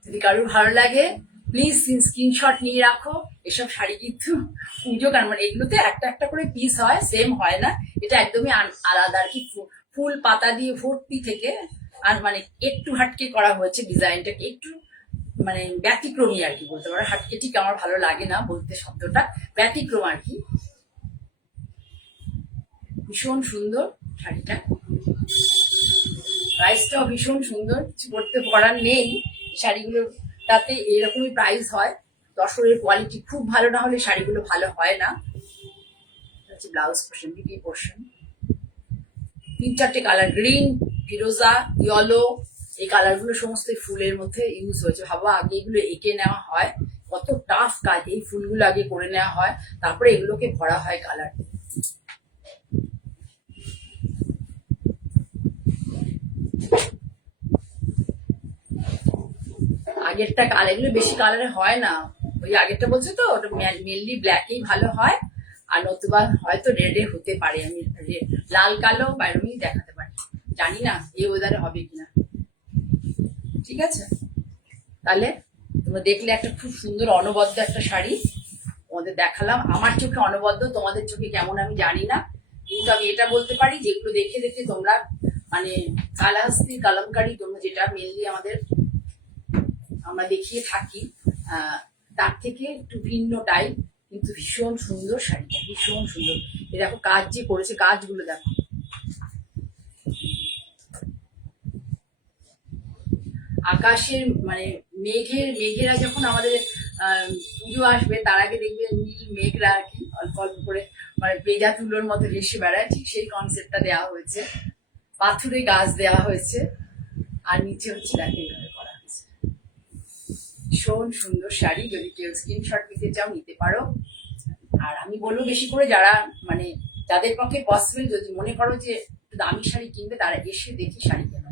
যদি কারোর ভালো লাগে প্লিজ স্ক্রিনশট নিয়ে রাখো। এসব শাড়ি কিন্তু পুজো, কারণ মানে এগুলোতে একটা একটা করে পিস হয়, সেম হয় না, এটা একদমই আলাদা আর কি। ফুল পাতা দিয়ে ভর্তি থেকে, আর মানে একটু হাটকে করা হয়েছে ডিজাইনটাকে, একটু মানে ব্যতিক্রমী আর কি বলতে পারো। হাটকে ঠিক আমার ভালো লাগে না বলতে শব্দটা, ব্যতিক্রম আর কি। ভীষণ সুন্দর শাড়িটা, প্রাইসটাও ভীষণ সুন্দর, কিছু করতে করার নেই। শাড়িগুলোর তাতে এরকমই প্রাইস হয়। তসরের কোয়ালিটি খুব ভালো না হলে শাড়িগুলো ভালো হয় না। হচ্ছে ব্লাউজ পোর্শন, বিপি পোর্শন, 3-4টে কালার, গ্রিন, ফিরোজা, ইয়েলো, এই কালারগুলো সমস্ত ফুলের মধ্যে ইউজ হয়েছে। ভাবো আগে এগুলো এঁকে নেওয়া হয়, কত টাফ কাজ, এই ফুলগুলো আগে করে নেওয়া হয়, তারপরে এগুলোকে ভরা হয় কালার। আগেরটা কালার, এগুলো বেশি কালারে হয় না, ওই আগেরটা বলছো তো ওটা মেনলি ব্ল্যাকেই ভালো হয়, আর নতুবা হয়তো রেডে হতে পারে। আমি লাল কালো বাইরমি দেখাতে পারি, জানি না এই ওয়েদারে হবে কিনা। ঠিক আছে, তাহলে তোমরা দেখলে একটা খুব সুন্দর অনবদ্য একটা শাড়ি তোমাদের দেখালাম। আমার চোখে অনবদ্য, তোমাদের চোখে কেমন আমি জানি না, কিন্তু আমি এটা বলতে পারি যেগুলো দেখে দেখে তোমরা মানে কালাহাস্তি কলমকারি, তোমরা যেটা মেনলি আমরা দেখিয়ে থাকি, তার থেকে একটু ভিন্ন টাইপ, কিন্তু ভীষণ সুন্দর শাড়িটা, ভীষণ সুন্দর। এ দেখো কাজ যে করেছে, কাজগুলো দেখো, আকাশের মানে মেঘেরা যখন আমাদের পুজো আসবে তার আগে দেখবে নীল মেঘরা আর কি অল্প অল্প করে মানে পেজা তুলোর মতো ভেসে বেড়ায়, ঠিক সেই কনসেপ্টটা দেওয়া হয়েছে। পাথুরে গাছ দেওয়া হয়েছে, আর নিচে হচ্ছে দেখো এইভাবে করা হয়েছে। ভীষণ সুন্দর শাড়ি, যদি কেউ স্ক্রিনশট নিতে চাও নিতে পারো। আর আমি বলবো বেশি করে যারা মানে যাদের পক্ষে পসিবল, যদি মনে করো যে একটু দামি শাড়ি কিনবে তারা এসে দেখে শাড়ি কেনো।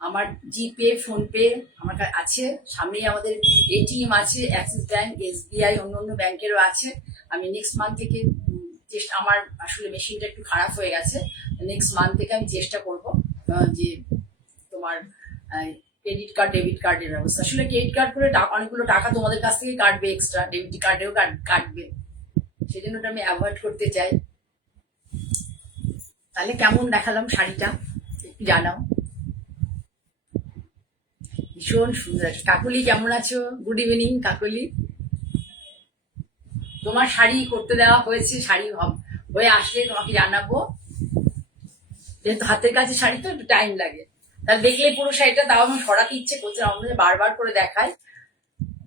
আমার জিপে ফোনপে আমার আছে, সামনেই আমাদের এটিএম আছে, অ্যাক্সিস ব্যাংক, এসবিআই, অন্য অন্য ব্যাংকেরও আছে। আমি নেক্সট মান্থ থেকে চেষ্টা, আমার আসলে মেশিনটা একটু খারাপ হয়ে গেছে, নেক্সট মান্থ থেকে আমি চেষ্টা করব যে তোমার ক্রেডিট কার্ড ডেবিট কার্ডের ব্যবস্থা। আসলে ক্রেডিট কার্ড করে অনেকগুলো টাকা তোমাদের কাছ থেকে কাটবে, এক্সট্রা ডেবিট কার্ডেও কাটবে, সেই জন্য ওটা আমি অ্যাভয়েড করতে চাই। তাহলে কেমন দেখালাম শাড়িটা একটু জানাও। ভীষণ সুন্দর আছে। কাকুলি কেমন আছো? Good evening Kakuli. তোমার শাড়ি করতে দেওয়া হয়েছে, শাড়ি হয়ে আসলে তোমাকে জানাবো, যেহেতু হাতের কাছে শাড়ি তো একটু টাইম লাগে। তাহলে দেখলে পুরো শাড়িটা, তাও আমার সরাতে ইচ্ছে করছে, আমাদের বারবার করে দেখায়,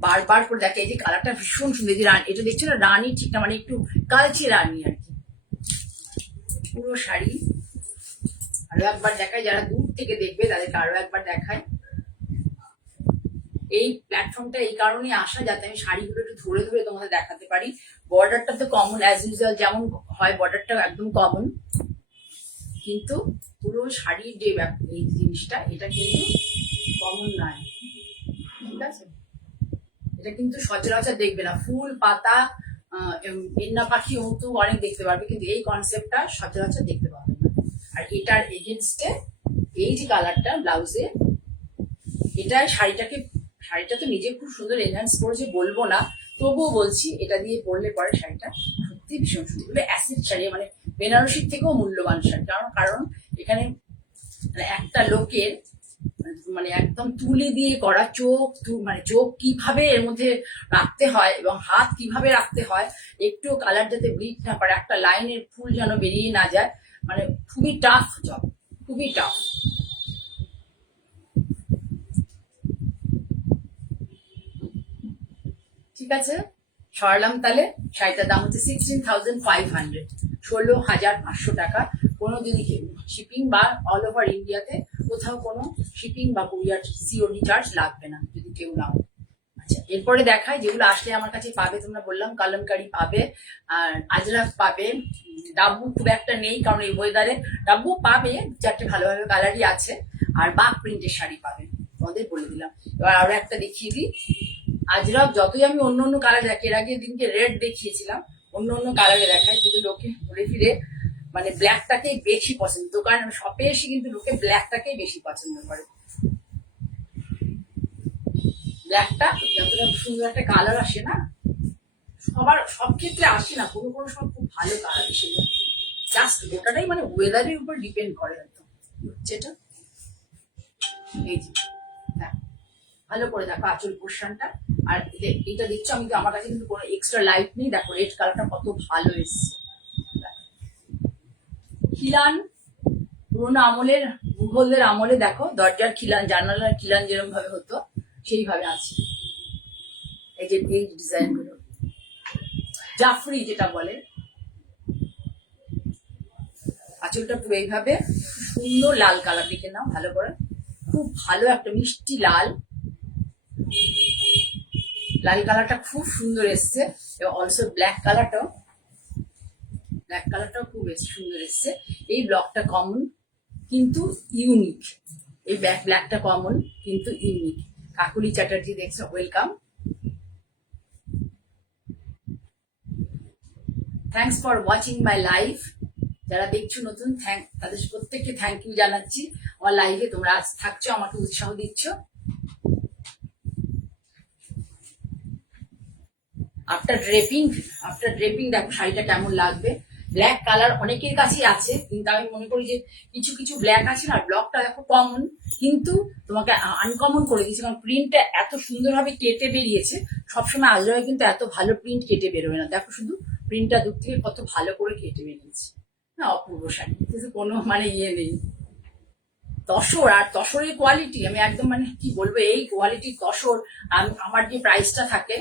বারবার করে দেখে। এই যে কালারটা ভীষণ সুন্দর, যে রানী, এটা দেখছো না রানী ঠিক না, মানে একটু কালচে রানী আর কি পুরো শাড়ি। আরো একবার দেখায়, যারা দূর থেকে দেখবে তাদেরকে আরো একবার দেখায়। এই প্ল্যাটফর্মটা এই কারণে আসা, যাতে আমি শাড়িগুলো একটু ধরে ধরে তোমাদের দেখাতে পারি। বর্ডারটা তো কমন অ্যাজ ইউজুয়াল, যেমন হয় বর্ডারটা একদম কমন, কিন্তু পুরো শাড়ির যে এই জিনিসটা এটা কিন্তু কমন নয়, ঠিক আছে? এটা কিন্তু সচরাচর দেখবে না, ফুল পাতা এন্না পাখি মতো অনেক দেখতে পারবে, কিন্তু এই কনসেপ্টটা সচরাচর দেখতে পাবে না। আর এটার এগেনস্টে এই যে কালারটা ব্লাউজে, এটা শাড়িটা তো নিজে খুব সুন্দর এনহ্যান্স করেছে, বলবো না, তবুও বলছি এটা দিয়ে পরলে পরে শাড়িটা সত্যি ভীষণ সুন্দর। অ্যাসিড শাড়ি, মানে বেনারসির থেকেও মূল্যবান শাড়ি। কারণ এখানে একটা লোকের মানে একদম তুলি দিয়ে করা, মানে চোখ কিভাবে এর মধ্যে রাখতে হয় এবং হাত কিভাবে রাখতে হয়, একটু কালার যাতে ব্লিড না করে, একটা লাইনের ফুল যেন বেরিয়ে না যায়, মানে খুবই টাফ জব, খুবই টাফ। ঠিক আছে, সরালাম। তাহলে শাড়িটার দাম হচ্ছে 16,500, 16,500 টাকা। কোনো যদি শিপিং বা অল ওভার ইন্ডিয়াতে কোথাও কোনো শিপিং বা কুরিয়ার সিওডি চার্জ লাগবে না যদি কেউ নাও। আচ্ছা, এরপরে দেখায় যেগুলো আসলে আমার কাছে পাবে, তোমরা বললাম কালামকারি পাবে, আর আজরাক পাবে। ডাব্বু খুব একটা নেই, কারণ এই ওয়েদারে ডাব্বু পাবে, চারটে ভালো ভালো কালারই আছে। আর বাক প্রিন্টের শাড়ি পাবে, তোমাদের বলে দিলাম। এবার আরো একটা দেখিয়ে দিই। আজরাক যতই আমি অন্য অন্য কালার দেখি, এর আগে দিনকে রেড দেখিয়েছিলাম, অন্য অন্য কালারে দেখায়, কিন্তু লোকে ঘুরে ফিরে মানে ব্ল্যাকটাকেই বেশি পছন্দ, দোকান শপে এসে কিন্তু লোকে ব্ল্যাকটাকেই বেশি পছন্দ করে। ব্ল্যাকটা যতটা সুন্দর একটা কালার আসে না, সব ক্ষেত্রে আসে না, কোনো কোনো সব খুব ভালো কালার এসে যায়। জাস্ট গোটাটাই মানে ওয়েদারের উপর ডিপেন্ড করে একদম। যেটা এই যে ভালো করে দেখো আঁচল পোর্শনটা, আর এটা দেখছো আমি, আমার কাছে কিন্তু কোনো এক্সট্রা লাইট নেই। দেখো রেড কালারটা কত ভালো এসছে। খিলান পুরোনো আমলের, মুঘলদের আমলে দেখো দরজার খিলান, জানালার খিলান যেরকম ভাবে হতো সেইভাবে আছে। এই যে এই ডিজাইন গুলো জাফরি যেটা বলে, আঁচলটা পুরো এইভাবে সুন্দর লাল কালার, দেখে নাও ভালো করে, খুব ভালো একটা মিষ্টি লাল, লাল কালারটা খুব সুন্দর এসছে। এবং অলসো ব্ল্যাক কালারটাও খুব সুন্দর এসছে। এই ব্লকটা কমন কিন্তু ইউনিক, এই ব্ল্যাকটা কমন কিন্তু ইউনিক। কাকুলি চ্যাটার্জি দেখছো, welcome. Thanks for watching my live. যারা দেখছো নতুন, তাদের প্রত্যেককে থ্যাংক ইউ জানাচ্ছি। আমার লাইভে তোমরা আজ থাকছো, আমাকে উৎসাহ দিচ্ছ। আফটার ড্রেপিং দেখো শাড়িটা কেমন লাগবে। ব্ল্যাক কালার অনেকের কাছেই আছে, কিন্তু আমি মনে করি যে কিছু কিছু ব্ল্যাক আছে না, ব্লকটা দেখো কমন কিন্তু তোমাকে আনকমন করে দিয়েছে, কারণ প্রিন্টটা এত সুন্দরভাবে কেটে বেরিয়েছে। সবসময় আজরায় কিন্তু এত ভালো প্রিন্ট কেটে বেরোয় না, দেখো শুধু প্রিন্টটা দূর থেকে কত ভালো করে কেটে বেরিয়েছে। না, অপূর্ব শাড়ি, কিন্তু কোনো মানে ইয়ে নেই। তসর, আর তসরের কোয়ালিটি আমি একদম মানে কি বলবো, এই কোয়ালিটির তসর আমার যে প্রাইসটা থাকে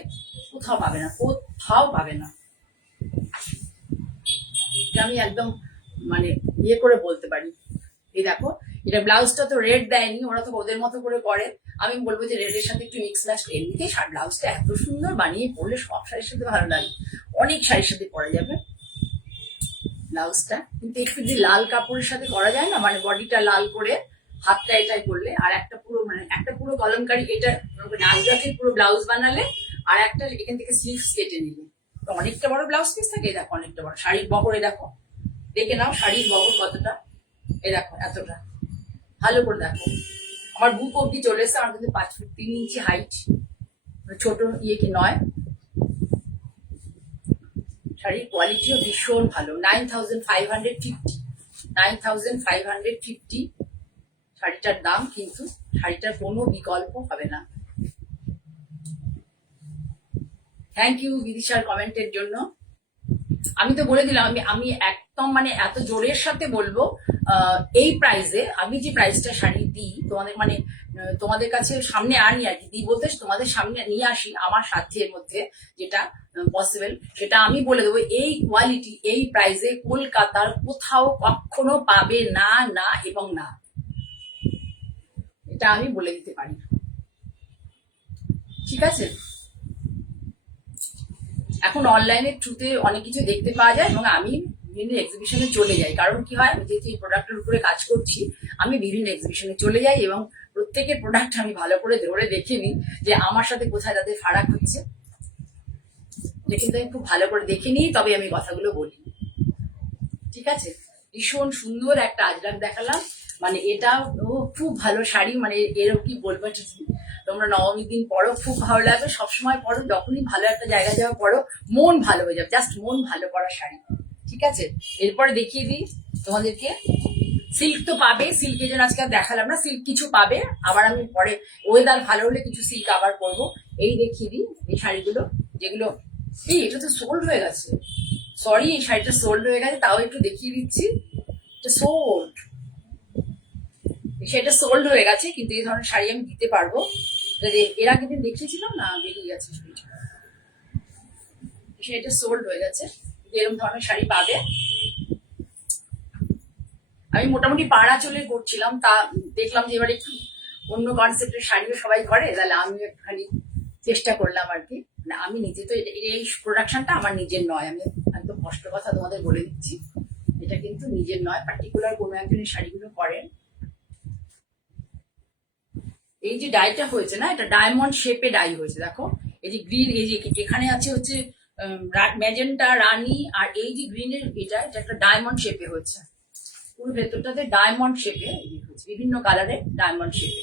কোথাও পাবে না, কোথাও পাবে না। আমি একদম মানে ইয়ে করে বলতে পারি। এই দেখো, এটা ব্লাউজটা তো রেড দেয়নি, ওরা তো ওদের মতো করে করে। আমি বলবো যে রেডের সাথে একটু মিক্স ম্যাচ, এমনিতেই ব্লাউজটা এত সুন্দর বানিয়ে পরলে সব শাড়ির সাথে ভালো লাগে, অনেক শাড়ির সাথে পরা যাবে ব্লাউজটা। কিন্তু একটু যদি লাল কাপড়ের সাথে করা যায় না, মানে বডিটা লাল করে হাতটা এটাই করলে, আর একটা পুরো মানে একটা পুরো কলমকারি এটা নাচগাছের পুরো ব্লাউজ বানালে, আর একটা এখান থেকে স্লিভস কেটে নিলে তো অনেকটা বড় ব্লাউজ পিস থাকে। দেখো অনেকটা বড় শাড়ির বহরে, দেখো দেখে নাও শাড়ির বহর কতটা, এ দেখো এতটা, ভালো করে দেখো। আমার বুক অব্দি চলে এসছে, আমার কিন্তু 5 ফুট 3 ইঞ্চি হাইট, ছোট ইয়ে কি নয়। শাড়ির কোয়ালিটিও ভীষণ ভালো। 9550, 9550 শাড়িটার দাম, কিন্তু শাড়িটার কোনো বিকল্প হবে না। থ্যাংক ইউ বিদিশার কমেন্টের জন্য। আমি তো বলে দিলাম, আমি একদম মানে এত জোরের সাথে বলবো, এই প্রাইসে আমি যে প্রাইসটা শাড়ি দিই তোমাদের, মানে তোমাদের কাছে সামনে আনি আর কি, দিই বলতে তোমাদের সামনে নিয়ে আসি আমার সাধ্যের মধ্যে যেটা পসিবল, সেটা আমি বলে দেবো। এই কোয়ালিটি এই প্রাইসে কলকাতার কোথাও কখনো পাবে না, না এবং না, এটা আমি বলে দিতে পারি। ঠিক আছে, এখন অনলাইনের থ্রুতে অনেক কিছু দেখতে পাওয়া যায়, এবং আমি বিভিন্ন এক্সিবিশনে চলে যাই। কারণ কি হয়, আমি যেহেতু এই প্রোডাক্টের উপরে কাজ করছি, আমি বিভিন্ন এক্সিবিশনে চলে যাই এবং প্রত্যেকের প্রোডাক্ট আমি ভালো করে ধরে দেখে নিই যে আমার সাথে কোথায় তাদের ফারাক হচ্ছে, এটা কিন্তু আমি খুব ভালো করে দেখে নিই, তবে আমি কথাগুলো বলি। ঠিক আছে, ভীষণ সুন্দর একটা আজরাক দেখালাম, মানে এটা খুব ভালো শাড়ি, মানে এরও কি বলবো, তোমরা নবমীর দিন পরো, খুব ভালো লাগবে, সবসময় পরো, যখনই ভালো একটা জায়গা যাওয়া পরো মন ভালো হয়ে যাবে, জাস্ট মন ভালো করা শাড়ি। ঠিক আছে, এরপরে দেখিয়ে দিই তোমাদেরকে। সিল্ক তো পাবে, সিল্কের জন্য আজকে আর দেখালাম না, সিল্ক কিছু পাবে, আবার আমি পরে ওয়েদার ভালো হলে কিছু সিল্ক আবার করবো। এই দেখিয়ে দিই এই শাড়িগুলো, যেগুলো এই এটা তো সোল্ড হয়ে গেছে, সরি এই শাড়িটা সোল্ড হয়ে গেছে, তাও একটু দেখিয়ে দিচ্ছি। এটা সোল্ড, সেটা সোল্ড হয়ে গেছে, কিন্তু এই ধরনের শাড়ি আমি দিতে পারবো। এর আগের দিন দেখিয়েছিলাম না, বেরিয়ে গেছে সেটা সোল্ড হয়ে গেছে, এরকম ধরনের শাড়ি পাবে। আমি মোটামুটি পাড়া চলে করছিলাম, তা দেখলাম যে এবার একটু অন্য কনসেপ্টের শাড়িও সবাই করে, তাহলে আমি একটুখানি চেষ্টা করলাম আর কি। না আমি নিজে তো এই প্রোডাকশনটা আমার নিজের নয়, আমি একদম কষ্ট কথা তোমাদের বলে দিচ্ছি, এটা কিন্তু নিজের নয়, পার্টিকুলার কোনো একজনের শাড়িগুলো করেন। এই যে ডাইটা হয়েছে না, এটা ডায়মন্ড শেপে ডাই হয়েছে, দেখো এই যে গ্রিন, এই যে এখানে আছে হচ্ছে ম্যাজেন্টা রানী, আর এই যে গ্রিনের এটা একটা ডায়মন্ড শেপে হয়েছে, পুরো ভেতরটাতে ডায়মন্ড শেপে হয়েছে, বিভিন্ন কালারের ডায়মন্ড শেপে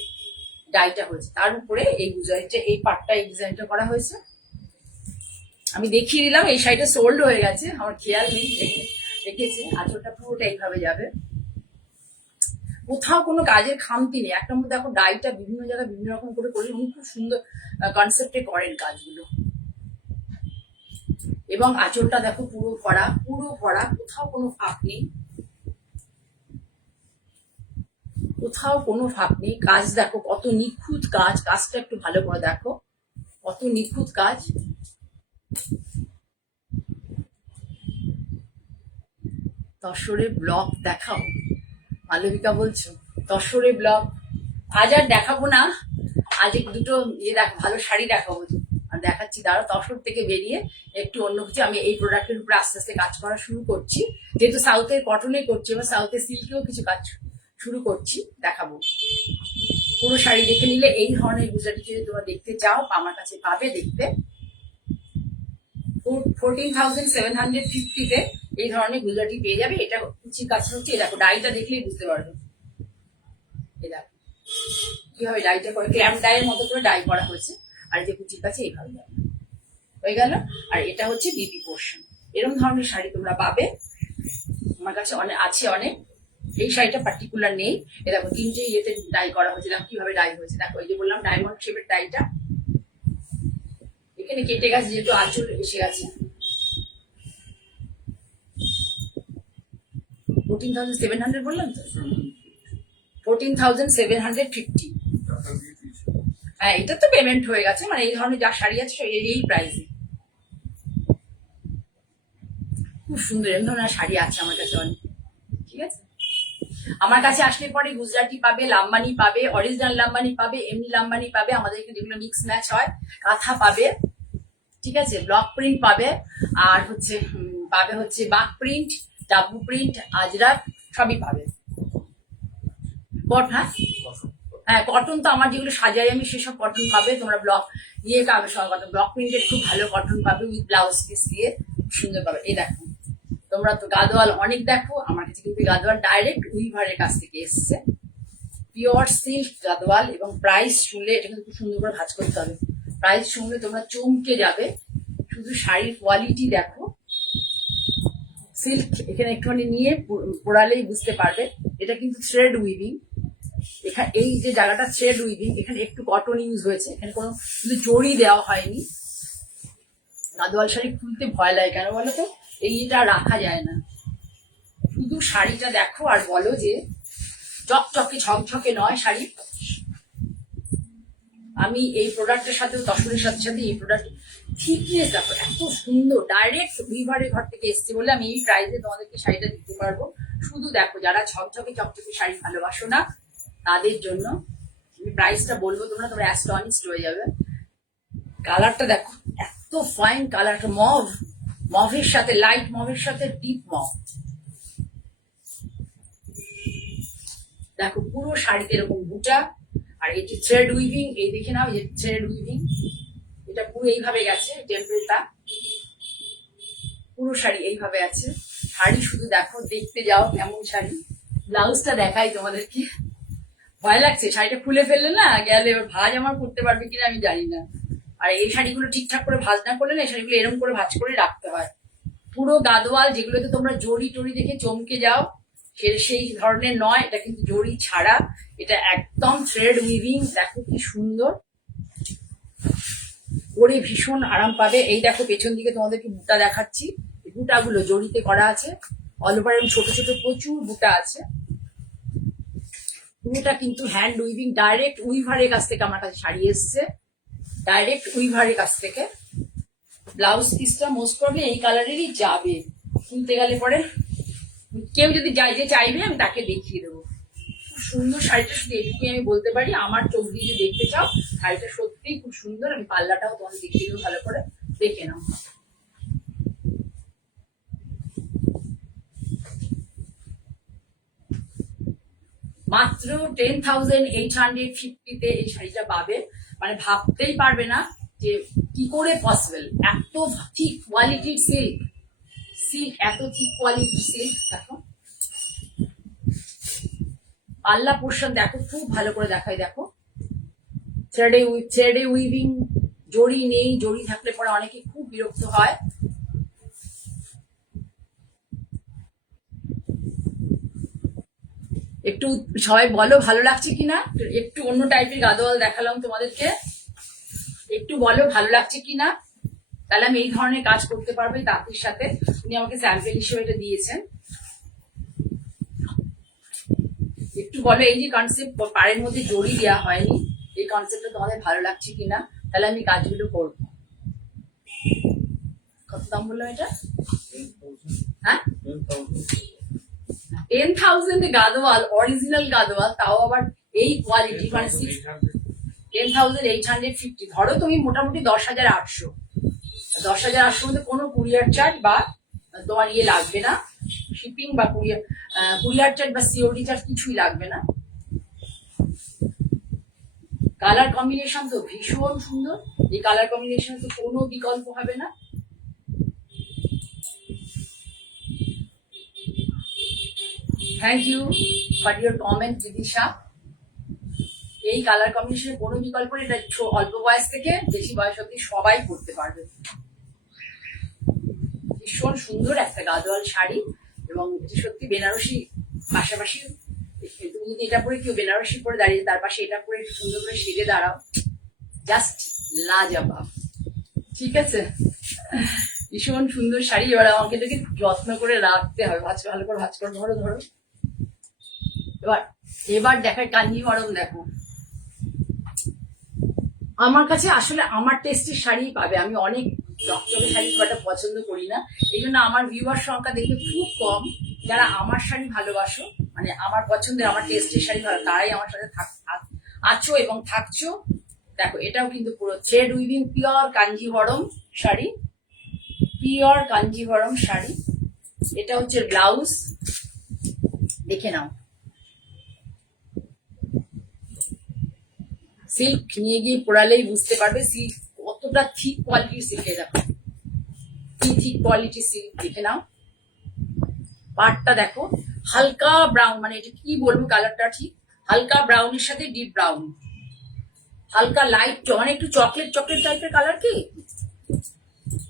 ডাইটা হয়েছে, তার উপরে এই ডিজাইনটা, এই পাটটা এই ডিজাইনটা করা হয়েছে। আমি দেখিয়ে দিলাম, এই শাড়িটা সোল্ড হয়ে গেছে, আমার খেয়াল নেই, দেখেছে আঁচলটা পুরোটা এইভাবে যাবে, কোথাও কোনো কাজের খামতি নেই। একটা মধ্যে দেখো ডাইটা বিভিন্ন জায়গায় বিভিন্ন রকম করে করে উনি খুব সুন্দর কনসেপ্টে করেন কাজগুলো, এবং আঁচলটা দেখো পুরো ভরা, পুরো ভরা, কোথাও কোনো ফাঁক নেই, কোথাও কোনো ফাঁক নেই। কাজ দেখো কত নিখুঁত কাজ, কাজটা একটু ভালো করে দেখো, কত নিখুঁত কাজ। তসরে ব্লক দেখাও, মালবিকা বলছো তসরে ব্লক, আজ আর দেখাবো না, আজ দুটো ইয়ে ভালো শাড়ি দেখাবো, আর দেখাচ্ছি দাঁড়াও। তসর থেকে বেরিয়ে একটু অন্য কিছু, আমি এই প্রোডাক্টের উপরে আস্তে আস্তে কাজ করা শুরু করছি, যেহেতু সাউথের কটনে করছি, এবার সাউথের সিল্কেও কিছু কাজ শুরু করছি, দেখাবো। পুরো শাড়ি দেখে নিলে, এই ধরনের গুজরাটি যদি তোমরা দেখতে চাও আমার কাছে পাবে দেখতে, 14,750-তে এই ধরনের গুজরাটি পেয়ে যাবে। এটা কুচির কাছে হচ্ছে, দেখো ডাইটা দেখলেই বুঝতে পারবে, এই দেখো কিভাবে ডাইটা করে, ক্ল্যাম্প ডাইয়ের মতো করে ডাই করা হয়েছে, আর যে কুচির কাছে এইভাবে হয়ে গেল। আর এটা হচ্ছে বিবি পোর্শন, এরকম ধরনের শাড়ি তোমরা পাবে আমার কাছে, অনেক আছে অনেক। এই শাড়িটা পার্টিকুলার নেই, এ দেখো তিনটে ইয়েতে ডাই করা হয়েছে, দেখো কিভাবে ডাই হয়েছে, দেখো এই যে বললাম ডায়মন্ড শেপের ডাইটা, এখানে কেটে গেছে যেহেতু আঁচল এসে গেছে। 14,700 বললাম তো, 14,750। হ্যাঁ, এটা তো পেমেন্ট হয়ে গেছে, মানে এই ধরনের যা শাড়ি আছে এই প্রাইসে। খুব সুন্দর এরকম ধরনের শাড়ি আছে আমার কাছে অনেক। ঠিক আছে, আমার কাছে আসলে পরে গুজরাটি পাবে, লাম্বানি পাবে, অরিজিনাল লাম্বানি পাবে, এমনি লাম্বানি পাবে, আমাদের এখানে যেগুলো মিক্স ম্যাচ হয়, কাঁথা পাবে, ঠিক আছে, ব্লক প্রিন্ট পাবে, আর হচ্ছে পাবে হচ্ছে বাক প্রিন্ট, ডাব্বু প্রিন্ট, আজরাক, সবই পাবে। হ্যাঁ হ্যাঁ, কটন তো আমার যেগুলো সাজাই আমি সেসব কটন পাবে, তোমরা ব্লক ইয়ে পাবে, সব কটন, ব্লক প্রিন্টের খুব ভালো কটন পাবে উইথ ব্লাউজ পিস দিয়ে, সুন্দর পাবে। এই দেখো, তোমরা তো গাদোয়াল অনেক দেখো, আমার কাছে কিন্তু গাদোয়াল ডাইরেক্ট উইভারের কাছ থেকে এসছে, পিওর সিল্ক গাদোয়াল। এবং প্রাইস শুনলে, এটা কিন্তু খুব সুন্দর করে ভাঁজ করতে হবে, প্রাইস শুনলে তোমরা চমকে যাবে। শুধু শাড়ির কোয়ালিটি দেখো, সিল্ক এখানে একটুখানি নিয়ে পরালেই বুঝতে পারবে। এটা কিন্তু থ্রেড উইভিং, এখানে এই যে জায়গাটা থ্রেড উইভিং, এখানে একটু কটন ইউজ হয়েছে, এখানে কোনো শুধু জড়ি দেওয়া হয়নি। গাদোয়াল শাড়ি খুলতে ভয় লাগে, কেন বলো তো, এইটা রাখা যায় না। শুধু শাড়িটা দেখো আর বলো যে চকচকে ঝকঝকে নয় শাড়ি। আমি এই প্রোডাক্টের সাথে, তসরের সাথে সাথে এই প্রোডাক্ট থিকনেস দেখো এত সুন্দর, ডাইরেক্ট উইভারের ঘর থেকে এসছে বলে আমি এই প্রাইসে তোমাদেরকে শাড়িটা দিতে পারবো। শুধু দেখো, যারা ঝকঝকে চকচকে শাড়ি ভালোবাসো না তাদের জন্য আমি প্রাইসটা বলবো, তোমরা অ্যাস্টনিশড হয়ে যাবে। কালারটা দেখো এত ফাইন কালার, মভ, মভের সাথে লাইট মভের সাথে ডিপ মভ, দেখো পুরো শাড়িতে এরকম বুটা। আর এই যে থ্রেড উইভিং, এই দেখে নাও, এই থ্রেড উইভিং, এটা পুরো এইভাবে গেছে টেম্পলটা, পুরো শাড়ি এইভাবে আছে। শাড়ি শুধু দেখো, দেখতে যাও কেমন শাড়ি। ব্লাউজটা দেখাই তোমাদেরকে, ভয় লাগছে শাড়িটা খুলে ফেললে না গেলে, এবার ভাঁজ আমার করতে পারবে কিনা আমি জানি না। আর এই শাড়িগুলো ঠিকঠাক করে ভাঁজ না করলে না, এই শাড়িগুলো এরকম করে ভাঁজ করে রাখতে হয়। পুরো গাদোয়াল, যেগুলোতে তোমরা জড়ি টড়ি দেখে চমকে যাও, সেই ধরনের নয়, এটা কিন্তু জড়ি ছাড়া, এটা একদম থ্রেড উইভিং। দেখো কি সুন্দর, পরে ভীষণ আরাম পাবে। এই দেখো পেছন দিকে তোমাদেরকে বুটা দেখাচ্ছি, বুটাগুলো জড়িতে করা আছে, অল ওভার ছোট ছোট প্রচুর বুটা আছে। পুরোটা কিন্তু হ্যান্ড উইভিং, ডাইরেক্ট উইভারের কাছ থেকে আমার কাছে শাড়ি এসছে, ডাইরেক্ট উইভারের কাছ থেকে। ব্লাউজ পিসটা মোস্ট প্রবলি এই কালারেরই যাবে, কিনতে গেলে পরে কেউ যদি যে চাইবে আমি তাকে দেখিয়ে দেবো। খুব সুন্দর শাড়িটা, শুধু এটুকুই আমি বলতে পারি, আমার চোখ দিয়ে দেখতে চাও শাড়িটা সত্যিই খুব সুন্দর। আমি পাল্লাটাও তোমাকে দেখিয়ে দেবো, ভালো করে দেখে নাও। মাত্র 10,850-তে এই শাড়িটা পাবে, মানে ভাবতেই পারবে না যে কি করে পসিবল। এত ঠিক কোয়ালিটির সিল্ক, এত ঠিক কোয়ালিটির সিল্ক। দেখো পাল্লা পোর্শন দেখো, খুব ভালো করে দেখাই, দেখো থ্রেডে উইভিং, জড়ি নেই, জড়ি থাকলে পরে অনেকে খুব বিরক্ত হয়। একটু সবাই বলো ভালো লাগছে কিনা, একটু অন্য টাইপের গাদোয়াল দেখালাম তোমাদেরকে, একটু বলো ভালো লাগছে কিনা, তাহলে আমি এই ধরনের কাজ করতে পারবো। তাঁতির সাথে উনি আমাকে স্যাম্পল হিসেবে এটা দিয়েছেন, একটু বলো এই যে কনসেপ্ট, পাড়ের মধ্যে জড়ি দেওয়া হয়নি, এই কনসেপ্টটা তোমাদের ভালো লাগছে কিনা, তাহলে আমি কাজগুলো করবো। কত দাম বললাম এটা? হ্যাঁ, 10,000 গাদোয়াল, অরিজিনাল গাদোয়াল, তাও আবার এই কোয়ালিটি, মানে 10,850। ধরো তুমি মোটামুটি 10,800, 10,800 মধ্যে কোনো কুরিয়ার চার্জ বা তোমার ইয়ে লাগবে না, শিপিং বা কুরিয়ার চার্জ বা সিওডি চার্জ কিছুই লাগবে না। কালার কম্বিনেশন তো ভীষণ সুন্দর, এই কালার কম্বিনেশন তো কোনো বিকল্প হবে না। Thank you for your comment দিদিশা। এই কালার কম্বিনেশনের কোনো বিকল্প নেই, এটা অল্প বয়স থেকে বেশি বয়স অব্দি সবাই পরতে পারবে। ভীষণ সুন্দর একটা গাদোয়াল শাড়ি, এবং এটা সত্যি বেনারসি, পাশাপাশি তুমি যদি এটা পরে কেউ বেনারসি পরে দাঁড়িয়ে তার পাশে এটা পরে সুন্দর করে সেজে দাঁড়াও, জাস্ট লাজবাব। ঠিক আছে, ভীষণ সুন্দর শাড়ি। এবার আমাকে এটাকে যত্ন করে রাখতে হবে, ভালো করে ভাঁজ করে ধরো। এবার এবার দেখার কাঞ্জিভরম দেখো। আমার কাছে আসলে আমার টেস্টের শাড়ি পাবে, আমি অনেক চকচকে শাড়ি খুব একটা পছন্দ করি না, এই জন্য আমার ভিউয়ার সংখ্যা দেখবে খুব কম। যারা আমার শাড়ি ভালোবাসো, মানে আমার পছন্দের আমার টেস্টের শাড়ি ভালো, তারাই আমার সাথে আছো এবং থাকছো। দেখো এটাও কিন্তু পুরো thread weaving pure Kanjivaram sari, pure Kanjivaram sari. এটা হচ্ছে ব্লাউজ, দেখে নাও। সিল্ক নিয়ে গিয়ে পড়ালেই বুঝতে পারবে সিল্ক কতটা থিক কোয়ালিটির সিল্কে। দেখো কি থিক কোয়ালিটি সিল্ক, দেখে নাও। পাটটা দেখো হালকা ব্রাউন, মানে এটা কি বলবো কালারটা, ঠিক হালকা ব্রাউনের সাথে ডিপ ব্রাউন, হালকা লাইট মানে একটু চকলেট চকলেট টাইপের কালার। কি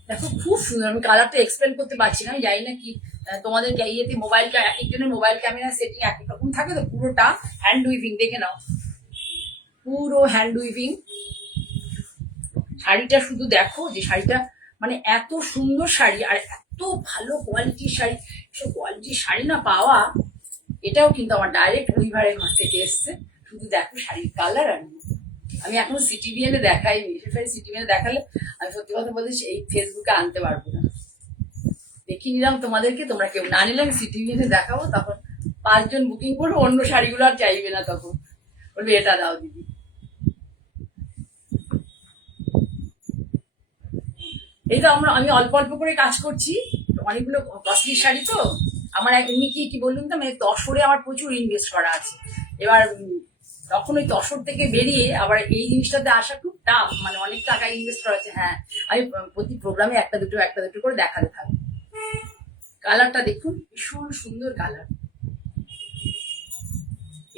দেখো খুব সুন্দর, আমি কালারটা এক্সপ্লেন করতে পারছি না, আমি জানি না কি তোমাদের ইয়েতে মোবাইলটা, এক একজনের মোবাইল ক্যামেরা সেটিং এক এক রকম থাকে তো। পুরোটা হ্যান্ড উইভিং, দেখে নাও পুরো হ্যান্ড উইভিং। শাড়িটা শুধু দেখো, যে শাড়িটা মানে এত সুন্দর শাড়ি আর এত ভালো কোয়ালিটির শাড়ি, সব কোয়ালিটির শাড়ি না পাওয়া, এটাও কিন্তু আমার ডাইরেক্ট উইভারের ঘর থেকে এসছে। শুধু দেখো শাড়ির কালার। আমি এখনো সিটিভিএনে দেখাইনি, সিটিভিএনে দেখালে আমি সত্যি কথা বলছি এই ফেসবুকে আনতে পারবো না। দেখিয়ে নিলাম তোমাদেরকে, তোমরা কেউ না নিলে আমি সিটিভিএনে দেখাবো, তখন 5 জন বুকিং করবো, অন্য শাড়িগুলো আর চাইবে না, তখন বলবে এটা দাও দিদি। এই তো আমি অল্প অল্প করে কাজ করছি, অনেকগুলো কস্টলি শাড়ি তো আমার। এমনি কি বললাম তো, মানে তসরে আমার প্রচুর ইনভেস্ট করা আছে। এবার তখন ওই তসর থেকে বেরিয়ে আবার এই জিনিসটাতে আসা খুব টাফ, মানে অনেক টাকা ইনভেস্ট করা আছে। হ্যাঁ, আমি প্রতি প্রোগ্রামে একটা দুটো করে দেখাতে থাকবো। কালারটা দেখুন, ভীষণ সুন্দর কালার।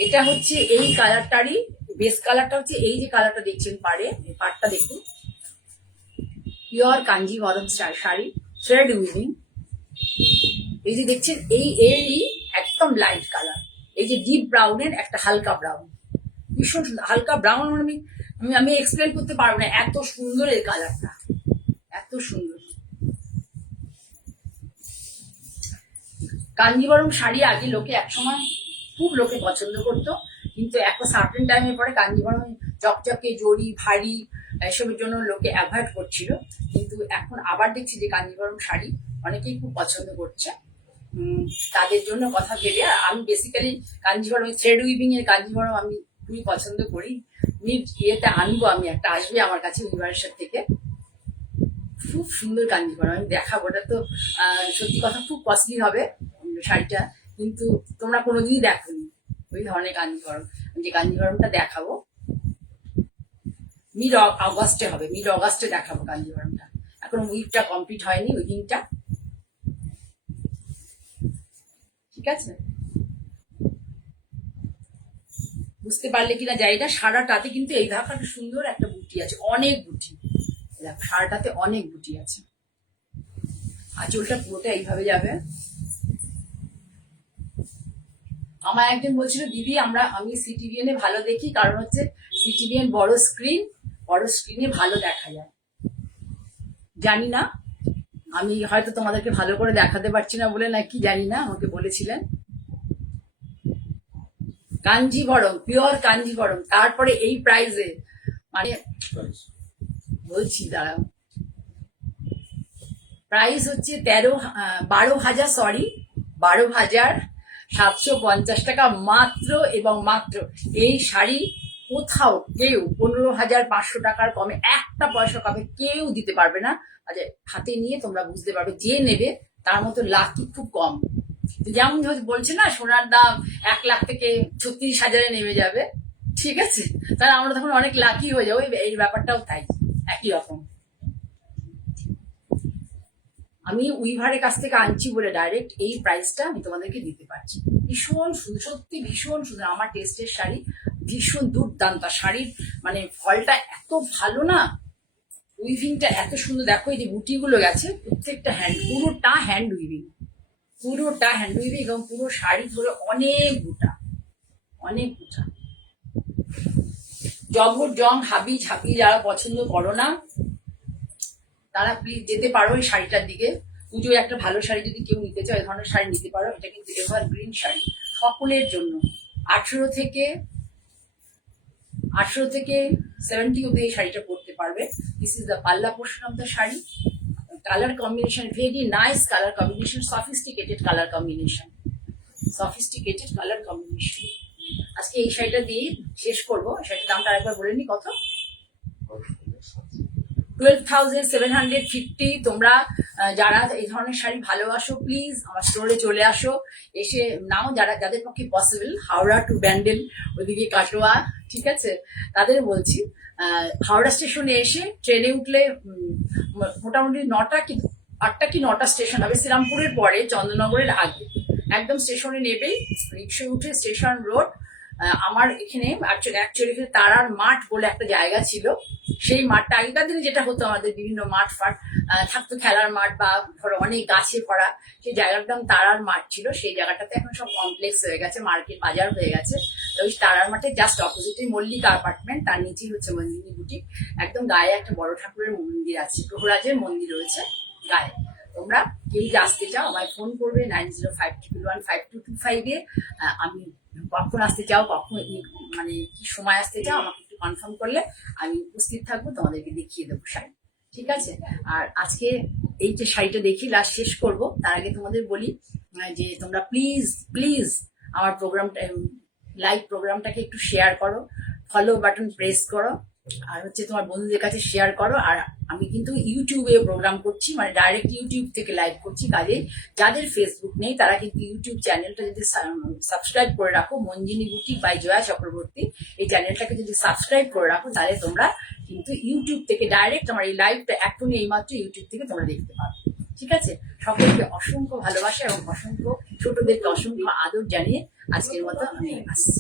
এটা হচ্ছে এই কালারটারই বেস কালারটা হচ্ছে এই যে কালারটা দেখছেন পাড়টা দেখুন, pure Kanjivaram sari, thread weaving. এই যে দেখছেন এরই একদম লাইট কালার, এই যে ডিপ ব্রাউনের একটা হালকা ব্রাউন, ভীষণ সুন্দর হালকা ব্রাউন। আমি এক্সপ্লেন করতে পারবো না, এত সুন্দর এই কালারটা, এত সুন্দর। কাঞ্জিভরম শাড়ি আগে লোকে একসময় খুব লোকে পছন্দ করতো, কিন্তু একটা সার্টেন টাইমের পরে কাঞ্জিভরম চকচকে জড়ি ভারী এসবের জন্য লোকে অ্যাভয়েড করছিল, কিন্তু এখন আবার দেখছি যে কাঞ্জিভরম শাড়ি অনেকেই খুব পছন্দ করছে। তাদের জন্য কথা ভেবে আমি বেসিক্যালি কাঞ্জিভরম থ্রেড উইভিং এর কাঞ্জিভরম আমি খুবই পছন্দ করি। ইয়েটা আনবো, আমি একটা আসবে আমার কাছে ইউনিভার্সিটি থেকে, খুব সুন্দর কাঞ্জিভরম আমি দেখাবো। ওটা তো সত্যি কথা খুব কস্টলি হবে শাড়িটা, কিন্তু তোমরা কোনোদিনই দেখোনি ওই ধরনের কাঞ্জিভরম। যে কাঞ্জিভরমটা দেখাবো মিড অগাস্টে হবে, মিড অগাস্টে দেখাবো কাঞ্জিভরমটা। এখন উইকটা কমপ্লিট হয়নি, উইভিংটা। ঠিক আছে, বুঝতে পারলে কিনা জানি না। সারাটাতে কিন্তু এই ধাকাটা সুন্দর একটা বুটি আছে, অনেক বুটি, সারাটাতে অনেক বুটি আছে। আঁচলটা পুরোটা এইভাবে যাবে। আমার একজন বলছিল দিদি আমি সিটিভিএনে ভালো দেখি, কারণ হচ্ছে সিটিভিএন বড় স্ক্রিনে ভালো দেখা যায়। জানি না, আমি হয়তো তোমাদেরকে ভালো করে দেখাতে পারছি না বলে নাকি জানি না, আমাকে বলেছিলেন। কাঞ্জিভরম, পিওর কাঞ্জিভরম, তারপরে এই প্রাইসে, মানে বলছি দাঁড়াও, প্রাইস হচ্ছে 12,750 টাকা মাত্র এবং মাত্র। এই শাড়ি কোথাও কেউ 15,500 টাকার কমে একটা পয়সা কমে কেউ দিতে পারবে না। আচ্ছা, হাতে নিয়ে তোমরা বুঝতে পারবে, যে নেবে তার মতো লাকি খুব কম। যেমন বলছে না সোনার দাম 1 লাখ থেকে 36,000-এ নেমে যাবে, ঠিক আছে, তাহলে আমরা তখন অনেক লাকি হয়ে যাবো। এই ব্যাপারটাও তাই, একই রকম। আমি উইভারের কাছ থেকে আনছি বলে ডাইরেক্ট এই প্রাইসটা আমি তোমাদেরকে দিতে পারছি। ভীষণ সুন্দর, সত্যি ভীষণ সুন্দর, আমার টেস্টের শাড়ি, ভীষণ দুর্দান্ত শাড়ির, মানে ফলটা এত ভালো না, উইভিংটা এত সুন্দর। দেখো এই যে বুটিগুলো গেছে প্রত্যেকটা পুরোটা হ্যান্ড উইভিং এবং পুরো শাড়ি ধরে অনেক বুটা। জবর হাবি ঝাপি যারা পছন্দ করো না, তারা প্লিজ যেতে পারো এই শাড়িটার দিকে। পুজোর একটা ভালো শাড়ি যদি কেউ নিতে চায়, ওই ধরনের শাড়ি নিতে পারো। এটা কিন্তু এভারগ্রিন শাড়ি, সকলের জন্য। 18 থেকে 70 অব্দি এই শাড়িটা পরতে পারবে। দিস ইজ দ্য পাল্লা portion of the sari. Colour combination very nice, colour combination, sophisticated colour combination, আজকে এই শাড়িটা দিয়ে শেষ করবো। শাড়িটার দামটা আরেকবার বলে নি কত? 12,750। তোমরা যারা এই ধরনের শাড়ি ভালোবাসো প্লিজ আমার স্টোরে চলে আসো, এসে নাও। যাদের পক্ষে পসিবল, হাওড়া টু ব্যান্ডেল, ওইদিকে কাটোয়া, ঠিক আছে, তাদের বলছি হাওড়া স্টেশনে এসে ট্রেনে উঠলে মোটামুটি 8টা কি 9টা স্টেশন হবে, শ্রীরামপুরের পরে চন্দ্রনগরের আগে। একদম স্টেশনে নেবেই, রিক্সায় উঠে স্টেশন রোড। আমার এখানে অ্যাকচুয়ালি তারার মাঠ বলে একটা জায়গা ছিল। সেই মাঠটা আগেকার দিনে যেটা হতো, আমাদের বিভিন্ন মাঠ ফাট থাকতো, খেলার মাঠ বা ধরো অনেক গাছে ভরা, সেই জায়গাটার নাম তারার মাঠ ছিল। সেই জায়গাটাতে এখন সব কমপ্লেক্স হয়ে গেছে, মার্কেট বাজার হয়ে গেছে। ওই তারার মাঠে জাস্ট অপোজিটে মল্লিকা অ্যাপার্টমেন্ট, তার নিচেই হচ্ছে মঞ্জিনী বুটিক। একদম গায়ে একটা বড় ঠাকুরের মন্দির আছে, প্রহরাজের মন্দির রয়েছে গায়ে। তোমরা কেউ যে আসতে চাও আমায় ফোন করবে 9052152225 আমি কখন আসতে চাও, কখন মানে কি সময় আসতে চাও আমাকে একটু কনফার্ম করলে আমি উপস্থিত থাকবো, তোমাদেরকে দেখিয়ে দেবো শাড়ি, ঠিক আছে। আর আজকে এই যে শাড়িটা দেখি লাস্ট শেষ করব, তার আগে তোমাদের বলি যে তোমরা প্লিজ প্লিজ আমার প্রোগ্রামটা, লাইভ প্রোগ্রামটাকে একটু শেয়ার করো, ফলো বাটন প্রেস করো, আর হচ্ছে তোমার বন্ধুদের কাছে শেয়ার করো। আর আমি কিন্তু ইউটিউবে প্রোগ্রাম করছি, মানে ডাইরেক্ট ইউটিউব থেকে লাইভ করছি। কাজে যাদের ফেসবুক নেই তারা কিন্তু ইউটিউব চ্যানেলটা যদি সাবস্ক্রাইব করে রাখো, মঞ্জিনী বুটিক বাই জয়া চক্রবর্তী, এই চ্যানেলটাকে যদি সাবস্ক্রাইব করে রাখো, তাহলে তোমরা কিন্তু ইউটিউব থেকে ডাইরেক্ট আমার এই লাইভটা এখনই এইমাত্র ইউটিউব থেকে তোমরা দেখতে পাবে, ঠিক আছে। সকলকে অসংখ্য ভালোবাসা এবং অসংখ্য ছোটদেরকে অসংখ্য আদর জানিয়ে আজকের মতো আমি আসছি।